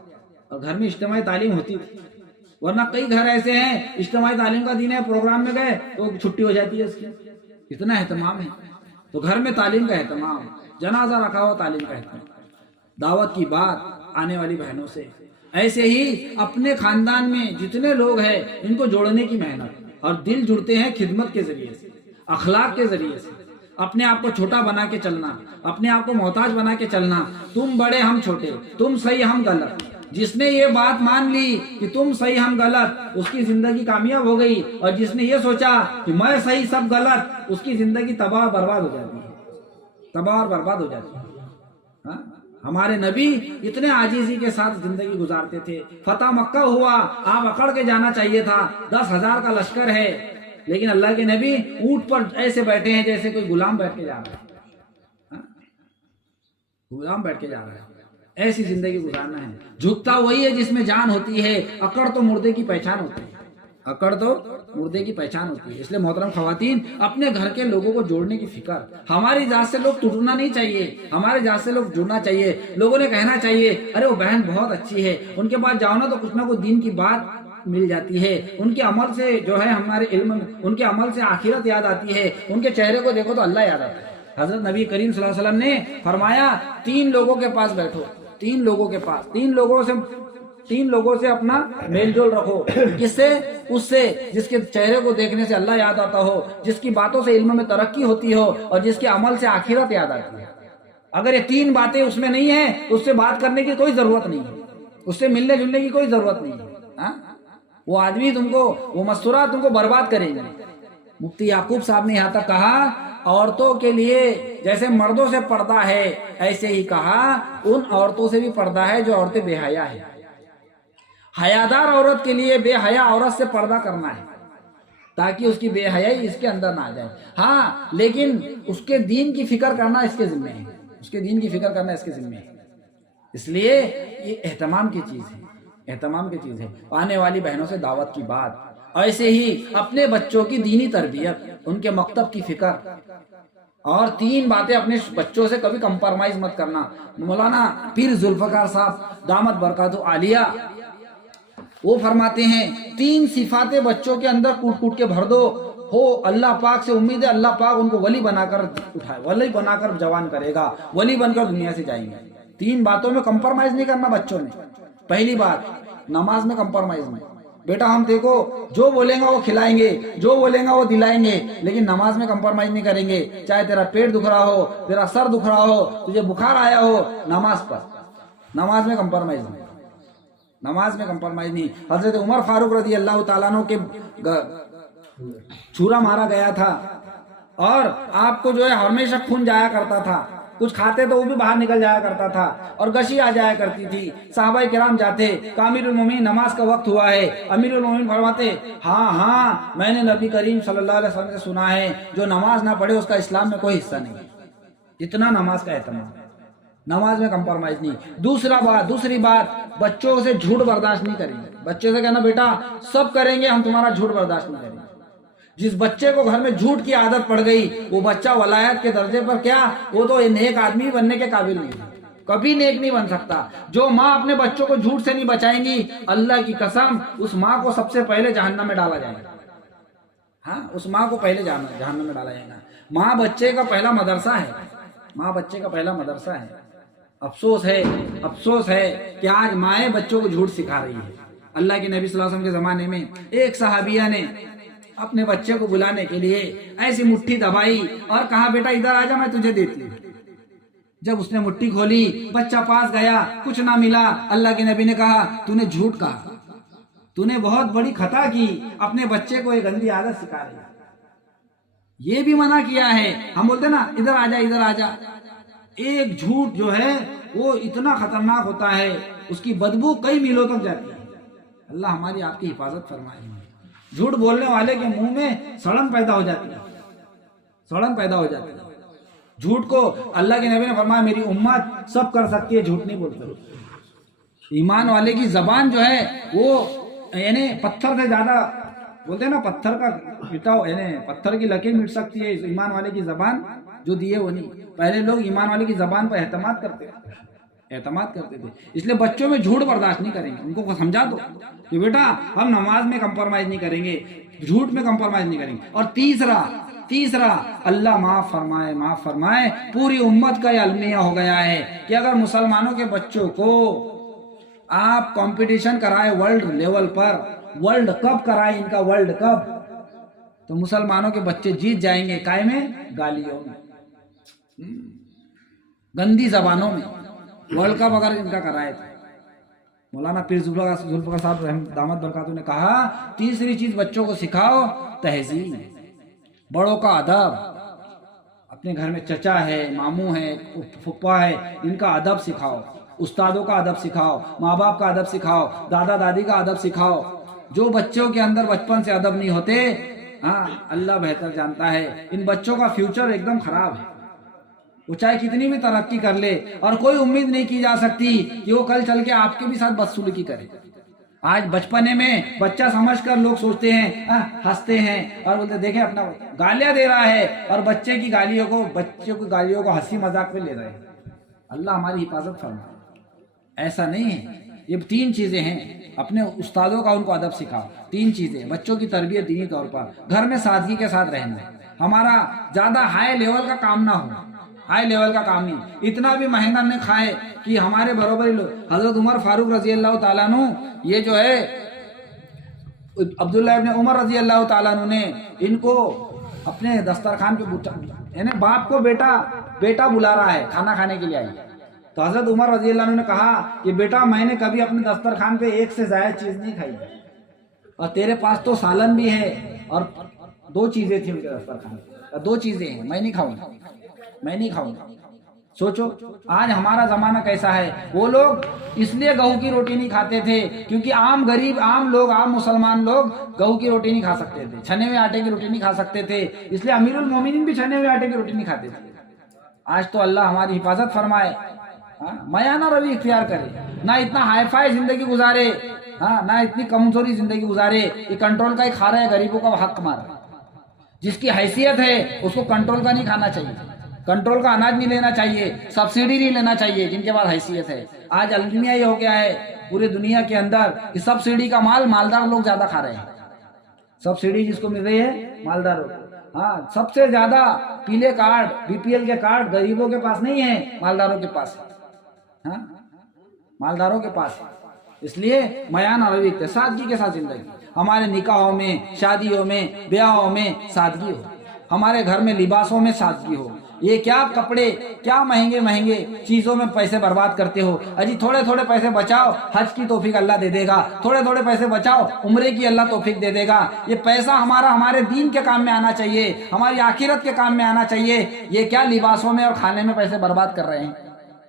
اور گھر میں اجتماعی تعلیم ہوتی تھی۔ ورنہ کئی گھر ایسے ہیں اجتماعی تعلیم کا دن ہے، پروگرام میں گئے تو چھٹی ہو جاتی ہے اس کی۔ اتنا اہتمام ہے۔ تو گھر میں تعلیم کا اہتمام، جنازہ رکھا ہوا تعلیم کا اہتمام، دعوت کی بات آنے والی بہنوں سے۔ ایسے ہی اپنے خاندان میں جتنے لوگ ہیں ان کو جوڑنے کی محنت، اور دل جڑتے ہیں خدمت کے ذریعے سے، اخلاق کے ذریعے سے۔ اپنے آپ کو چھوٹا بنا کے چلنا، اپنے آپ کو محتاج بنا کے چلنا، تم بڑے ہم چھوٹے، تم صحیح ہم غلط۔ جس نے یہ بات مان لی کہ تم صحیح ہم غلط، اس کی زندگی کامیاب ہو گئی، اور جس نے یہ سوچا کہ میں صحیح سب غلط، اس کی زندگی تباہ برباد ہو جاتی ہے، تباہ اور برباد ہو جاتی ہے۔ ہمارے نبی اتنے عاجزی کے ساتھ زندگی گزارتے تھے۔ فتح مکہ ہوا، آپ اکڑ کے جانا چاہیے تھا، 10,000 کا لشکر ہے، لیکن اللہ کے نبی اونٹ پر ایسے بیٹھے ہیں جیسے کوئی غلام بیٹھ کے جا رہا ہے، غلام بیٹھ کے جا رہا ہے۔ ایسی زندگی گزارنا ہے۔ جھکتا وہی ہے جس میں جان ہوتی ہے، اکڑ تو مردے کی پہچان ہوتی ہے، اکڑ تو مردے کی پہچان ہوتی ہے۔ اس لیے محترم خواتین، اپنے گھر کے لوگوں کو جوڑنے کی فکر، ہماری ذات سے لوگ ٹوٹنا نہیں چاہیے، ہمارے ذات سے لوگ جڑنا چاہیے۔ لوگوں نے کہنا چاہیے ارے وہ بہن بہت اچھی ہے، ان کے پاس جاؤ نا تو کچھ نہ کچھ دین کی بات مل جاتی ہے، ان کے عمل سے جو ہے ہمارے علم، ان کے عمل سے آخرت یاد آتی ہے، ان کے چہرے کو دیکھو تو اللہ یاد آتا ہے۔ حضرت نبی کریم صلی اللہ علیہ وسلم نے فرمایا 3 لوگوں کے پاس بیٹھو، 3 لوگوں کے پاس، 3 لوگوں سے اپنا میل جول رکھو۔ کس سے؟ اس سے جس کے چہرے کو دیکھنے سے اللہ یاد آتا ہو، جس کی باتوں سے علم میں ترقی ہوتی ہو، اور جس کے عمل سے آخرت یاد آتی ہے۔ اگر یہ 3 باتیں اس میں نہیں ہیں تو اس سے بات کرنے کی کوئی ضرورت نہیں ہے، اس سے ملنے جلنے کی کوئی ضرورت نہیں ہے۔ وہ آدمی تم کو، وہ مستورات تم کو برباد کریں گے۔ مفتی یعقوب صاحب نے یہاں تک کہا عورتوں کے لیے جیسے مردوں سے پردہ ہے، ایسے ہی کہا ان عورتوں سے بھی پردہ ہے جو عورتیں بے حیا ہیں۔ حیادار عورت کے لیے بے حیا عورت سے پردہ کرنا ہے تاکہ اس کی بے حیائی اس کے اندر نہ آ جائے۔ ہاں لیکن اس کے دین کی فکر کرنا اس کے ذمہ ہے، اس کے دین کی فکر کرنا اس کے ذمہ ہے۔ اس لیے یہ اہتمام کی چیز ہے، اہتمام کی چیز ہے۔ آنے والی بہنوں سے دعوت کی بات، ایسے ہی اپنے بچوں کی دینی تربیت، ان کے مکتب کی فکر، اور 3 باتیں اپنے بچوں سے کبھی کمپرمائز مت کرنا۔ مولانا پیر ذوالفقار صاحب دامت برکاتہ عالیہ وہ فرماتے ہیں 3 صفاتیں بچوں کے اندر کوٹ کوٹ کے بھر دو، ہو اللہ پاک سے امید ہے اللہ پاک ان کو ولی بنا کر اٹھائے، ولی بنا کر جوان کرے گا، ولی بن کر دنیا سے جائیں گے۔ 3 باتوں میں کمپرمائز نہیں کرنا بچوں نے۔ پہلی بات نماز میں کمپرمائز نہیں، بیٹا ہم دیکھو جو بولیں گا وہ کھلائیں گے، جو بولیں گا وہ دلائیں گے، لیکن نماز میں کمپرومائز نہیں کریں گے، چاہے تیرا پیٹ دکھ رہا ہو، تیرا سر دکھ رہا ہو، تجھے بخار آیا ہو، نماز پڑھ، نماز میں کمپرومائز نہیں، نماز میں کمپرومائز نہیں۔ حضرت عمر فاروق رضی اللہ تعالیٰ عنہ کے چھورا مارا گیا تھا اور آپ کو جو ہے ہمیشہ خون جایا کرتا تھا، کچھ کھاتے تو وہ بھی باہر نکل جایا کرتا تھا اور گشی آ جایا کرتی تھی۔ صحابہ کرام جاتے کہ امیر المومنین نماز کا وقت ہوا ہے، امیر المومنین فرماتے ہاں میں نے نبی کریم صلی اللہ علیہ وسلم سے سنا ہے جو نماز نہ پڑھے اس کا اسلام میں کوئی حصہ نہیں۔ اتنا نماز کا اہتمام، نماز میں کمپرومائز نہیں۔ دوسری بات بچوں سے جھوٹ برداشت نہیں کریں گے۔ بچے سے کہنا بیٹا سب کریں گے، ہم تمہارا جھوٹ برداشت نہیں کریں گے۔ جس بچے کو گھر میں جھوٹ کی عادت پڑ گئی وہ بچہ ولایت کے درجے پر کیا، وہ تو نیک آدمی بننے کے قابل نہیں ہے، کبھی نیک نہیں بن سکتا۔ جو ماں اپنے بچوں کو جھوٹ سے نہیں بچائیں گی، اللہ کی قسم اس ماں کو سب سے پہلے جہنم میں ڈالا جائے گا۔ ہاں، اس ماں کو پہلے جہنم میں ڈالا جائے گا۔ ماں بچے کا پہلا مدرسہ ہے، ماں بچے کا پہلا مدرسہ ہے۔ افسوس ہے کہ آج مائیں بچوں کو جھوٹ سکھا رہی ہے۔ اللہ کے نبی صلی اللہ علیہ وسلم کے زمانے میں ایک صحابیہ نے اپنے بچے کو بلانے کے لیے ایسی مٹھی دبائی اور کہا بیٹا ادھر آ جا میں تجھے دیتی ہوں۔ جب اس نے مٹھی کھولی بچہ پاس گیا، کچھ نہ ملا۔ اللہ کے نبی نے کہا تو نے جھوٹ کہا، تو نے بہت بڑی خطا کی، اپنے بچے کو یہ گندی عادت سکھا رہی ہے۔ یہ بھی منع کیا ہے۔ ہم بولتے نا ادھر آ جا ادھر آ جا۔ ایک جھوٹ جو ہے وہ اتنا خطرناک ہوتا ہے، اس کی بدبو کئی میلوں تک جاتی ہے۔ اللہ ہماری آپ کی حفاظت فرمائے۔ جھوٹ بولنے والے کے منہ میں سڑن پیدا ہو جاتی ہے، سڑن پیدا ہو جاتی ہے۔ جھوٹ کو اللہ کے نبی نے فرمایا میری امت سب کر سکتی ہے، جھوٹ نہیں بولتے۔ ایمان والے کی زبان جو ہے وہ یعنی پتھر سے زیادہ، بولتے ہیں نا پتھر کا پٹاؤ، یعنی پتھر کی لکیر مٹ سکتی ہے، ایمان والے کی زبان جو دی ہے وہ نہیں۔ پہلے لوگ ایمان والے کی زبان پر اعتماد کرتے تھے، اس لیے بچوں میں جھوٹ برداشت نہیں کریں گے۔ ان کو سمجھا دو کہ بیٹا ہم نماز میں کمپرومائز نہیں کریں گے، جھوٹ میں کمپرومائز نہیں کریں گے۔ اور تیسرا اللہ معاف فرمائے پوری امت کا یہ المیہ ہو گیا ہے کہ اگر مسلمانوں کے بچوں کو آپ کمپٹیشن کرائے ورلڈ لیول پر، ورلڈ کپ کرائے ان کا ورلڈ کپ، تو مسلمانوں کے بچے جیت جائیں گے۔ کائے میں؟ گالیوں میں، گندی زبانوں میں۔ ورلڈ کپ اگر ان کا کرائے تو مولانا پیر ذوالفقار صاحب دامت برکاتہ نے کہا تیسری چیز بچوں کو سکھاؤ تہذیب، بڑوں کا ادب۔ اپنے گھر میں چچا ہے، ماموں ہے، پھپھا ہے، ان کا ادب سکھاؤ، استادوں کا ادب سکھاؤ، ماں باپ کا ادب سکھاؤ، دادا دادی کا ادب سکھاؤ۔ جو بچوں کے اندر بچپن سے ادب نہیں ہوتے، ہاں اللہ بہتر جانتا ہے، ان بچوں کا فیوچر ایک دم خراب ہے۔ وہ چاہے کتنی بھی ترقی کر لے اور کوئی امید نہیں کی جا سکتی کہ وہ کل چل کے آپ کے بھی ساتھ بدسلوکی کرے۔ آج بچپنے میں بچہ سمجھ کر لوگ سوچتے ہیں، ہنستے ہیں اور بولتے دیکھیں اپنا گالیاں دے رہا ہے، اور بچوں کی گالیوں کو ہنسی مذاق پہ لے رہے ہیں۔ اللہ ہماری حفاظت فرمائے۔ ایسا نہیں ہے۔ یہ 3 چیزیں ہیں، اپنے استادوں کا ان کو ادب سکھاؤ۔ 3 چیزیں، بچوں کی تربیت دینی طور پر، گھر میں سادگی کے ساتھ رہنا، ہمارا زیادہ ہائی لیول کا کام نہ ہو، ہائی لیول کا کام نہیں، اتنا بھی مہنگا نہ کھائے کہ ہمارے برابر لوگ۔ حضرت عمر فاروق رضی اللہ تعالیٰ عنہ، یہ جو ہے عبداللہ ابن عمر رضی اللہ تعالیٰ عنہ نے ان کو اپنے دسترخوان پہ، یعنی باپ کو بیٹا بلا رہا ہے کھانا کھانے کے لیے آئی، تو حضرت عمر رضی اللہ عنہ نے کہا کہ بیٹا میں نے کبھی اپنے دسترخوان پہ ایک سے زائد چیز نہیں کھائی، اور تیرے پاس تو سالن بھی ہے اور 2 چیزیں تھیں ان کے دسترخوان پہ، 2 چیزیں ہیں، میں نہیں کھاؤں گا۔ سوچو آج ہمارا زمانہ کیسا ہے۔ وہ لوگ اس لیے گہوں کی روٹی نہیں کھاتے تھے کیونکہ عام غریب، عام مسلمان لوگ گہوں کی روٹی نہیں کھا سکتے تھے، چھنے ہوئے آٹے کی روٹی نہیں کھا سکتے تھے، اس لیے امیر المومنین بھی چھنے ہوئے آٹے کی روٹی نہیں کھاتے تھے۔ آج تو اللہ ہماری حفاظت فرمائے، میانہ روی اختیار کرے، نہ اتنا ہائی فائی زندگی گزارے، نہ اتنی کمزوری زندگی گزارے کہ کنٹرول کا ہی کھا رہا ہے، غریبوں کا حق مار رہا ہے۔ جس کی حیثیت ہے اس کو کنٹرول کا نہیں کھانا چاہیے، کنٹرول کا اناج نہیں لینا چاہیے، سبسڈی نہیں لینا چاہیے جن کے پاس حیثیت ہے۔ آج المیہ یہ ہو گیا ہے پورے دنیا کے اندر کہ سبسڈی کا مال مالدار لوگ زیادہ کھا رہے ہیں، سبسڈی جس کو مل رہی ہے مالدار لوگ۔ سب سے زیادہ پیلے کارڈ، BPL کے کارڈ غریبوں کے پاس نہیں ہیں، مالداروں کے پاس ہے، مالداروں کے پاس ہے۔ اس لیے میانہ روی، سادگی کے ساتھ زندگی۔ ہمارے نکاحوں میں، شادیوں میں، بیاہوں میں سادگی ہو، ہمارے گھر میں لباسوں میں سادگی ہو۔ یہ کیا کپڑے، کیا مہنگے مہنگے چیزوں میں پیسے برباد کرتے ہو؟ اجی تھوڑے تھوڑے پیسے بچاؤ، حج کی توفیق اللہ دے دے گا، تھوڑے تھوڑے پیسے بچاؤ، عمرے کی اللہ توفیق دے دے گا۔ یہ پیسہ ہمارا ہمارے دین کے کام میں آنا چاہیے، ہماری آخرت کے کام میں آنا چاہیے۔ یہ کیا لباسوں میں اور کھانے میں پیسے برباد کر رہے ہیں؟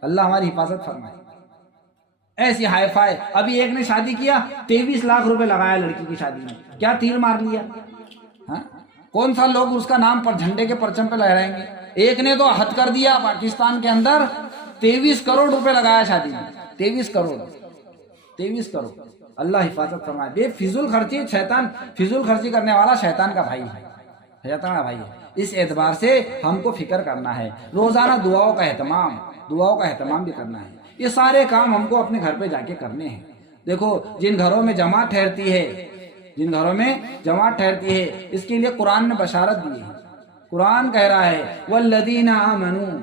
اللہ ہماری حفاظت فرمائے۔ ایسی ہائی فائی، ابھی ایک نے شادی کیا 23 لاکھ روپے لگایا لڑکی کی شادی میں، کیا تیر مار لیا؟ ہاں، کون سا لوگ اس کا نام پر جھنڈے کے پرچم پہ لہرائیں گے؟ ایک نے تو حد کر دیا، پاکستان کے اندر 23 کروڑ روپے لگایا شادی میں، 23 کروڑ۔ اللہ حفاظت فرمائے۔ بے فضول خرچی، شیطان فضول خرچی کرنے والا شیطان کا بھائی ہے، شیطان کا بھائی ہے۔ اس اعتبار سے ہم کو فکر کرنا ہے، روزانہ دعاؤں کا اہتمام بھی کرنا ہے۔ یہ سارے کام ہم کو اپنے گھر پہ جا کے کرنے ہیں۔ دیکھو، جن گھروں میں جماعت ٹھہرتی ہے اس کے لیے قرآن نے بشارت دی ہے۔ قرآن کہہ رہا ہے والذین آمنوا،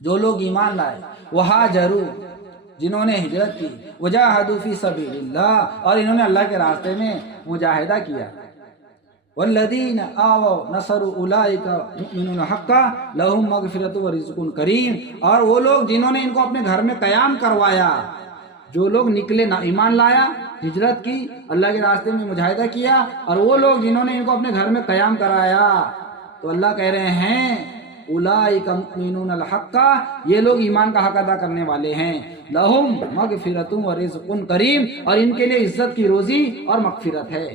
جو لوگ ایمان لائے، وہاجروا، جنہوں نے ہجرت کی، وجاہدوا فی سبیل اللہ، اور انہوں نے اللہ کے راستے میں مجاہدہ کیا، والذین آووا نصروا اولئک یؤمنون حقا لہم مغفرۃ ورزق کریم، اور وہ لوگ جنہوں نے ان کو اپنے گھر میں قیام کروایا، جو لوگ نکلے، ایمان لایا، ہجرت کی، اللہ کے راستے میں مجاہدہ کیا، اور وہ لوگ جنہوں نے ان کو اپنے گھر میں قیام کرایا، تو اللہ کہہ رہے ہیں اولئک یؤمنون الحق، یہ لوگ ایمان کا حق ادا کرنے والے ہیں، لہم مغفرۃ ورزق کریم، اور ان کے لیے عزت کی روزی اور مغفرت ہے۔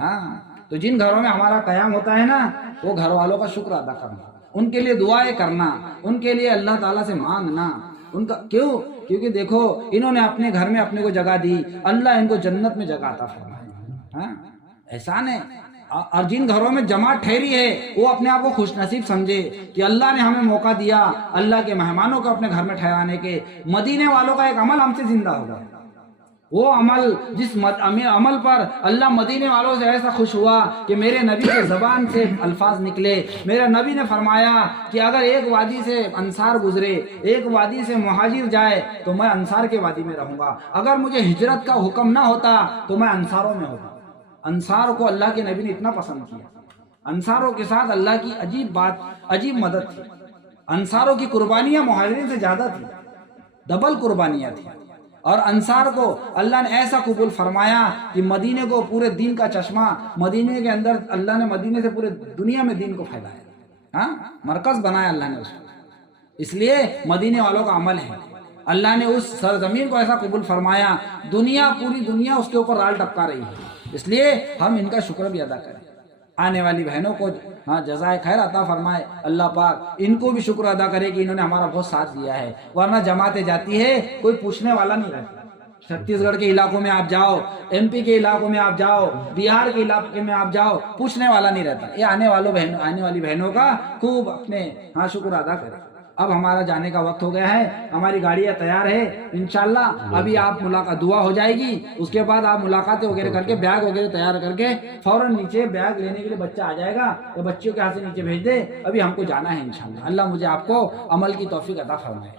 ہاں، تو جن گھروں میں ہمارا قیام ہوتا ہے نا، وہ گھر والوں کا شکر ادا کرنا، ان کے لیے دعائیں کرنا، ان کے لیے اللہ تعالیٰ سے مانگنا، ان کا کیونکہ دیکھو انہوں نے اپنے گھر میں اپنے کو جگہ دی، اللہ ان کو جنت میں جگہ عطا فرمائے۔ ہاں، احسان ہے۔ اور جن گھروں میں جماعت ٹھہری ہے وہ اپنے آپ کو خوش نصیب سمجھے کہ اللہ نے ہمیں موقع دیا اللہ کے مہمانوں کو اپنے گھر میں ٹھہرانے کے۔ مدینے والوں کا ایک عمل ہم سے زندہ ہوگا، وہ عمل جس عمل پر اللہ مدینے والوں سے ایسا خوش ہوا کہ میرے نبی کے زبان سے الفاظ نکلے۔ میرے نبی نے فرمایا کہ اگر ایک وادی سے انصار گزرے، ایک وادی سے مہاجر جائے تو میں انصار کے وادی میں رہوں گا، اگر مجھے ہجرت کا حکم نہ ہوتا تو میں انصاروں میں ہوتا۔ انصار کو اللہ کے نبی نے اتنا پسند کیا، انصاروں کے ساتھ اللہ کی عجیب مدد تھی۔ انصاروں کی قربانیاں مہاجرین سے زیادہ تھی، ڈبل قربانیاں تھیں، اور انصار کو اللہ نے ایسا قبول فرمایا کہ مدینے کو پورے دین کا چشمہ، مدینے کے اندر اللہ نے مدینے سے پورے دنیا میں دین کو پھیلایا، ہاں، مرکز بنایا اللہ نے اس کو۔ اس لیے مدینے والوں کا عمل ہے، اللہ نے اس سرزمین کو ایسا قبول فرمایا، پوری دنیا اس کے اوپر رال ٹپکا رہی ہے، اس لیے ہم ان کا شکر بھی ادا کریں۔ آنے والی بہنوں کو جزائے خیر عطا فرمائے اللہ پاک، ان کو بھی شکر ادا کرے کہ انہوں نے ہمارا بہت ساتھ دیا ہے، ورنہ جماعتیں جاتی ہے کوئی پوچھنے والا نہیں رہتا۔ چھتیس گڑھ کے علاقوں میں آپ جاؤ، ایم پی کے علاقوں میں آپ جاؤ، بہار کے علاقے میں آپ جاؤ، پوچھنے والا نہیں رہتا۔ یہ آنے والی بہنوں کا خوب اپنے شکر ادا کرے۔ اب ہمارا جانے کا وقت ہو گیا ہے، ہماری گاڑیاں تیار ہے انشاءاللہ۔ ابھی آپ ملاقات دعا ہو جائے گی، اس کے بعد آپ ملاقاتیں وغیرہ کر کے بیگ وغیرہ تیار کر کے فوراً نیچے بیگ لینے کے لیے بچہ آ جائے گا، تو بچیوں کے ہاتھ سے نیچے بھیج دے۔ ابھی ہم کو جانا ہے انشاءاللہ۔ اللہ مجھے آپ کو عمل کی توفیق عطا فرمائے۔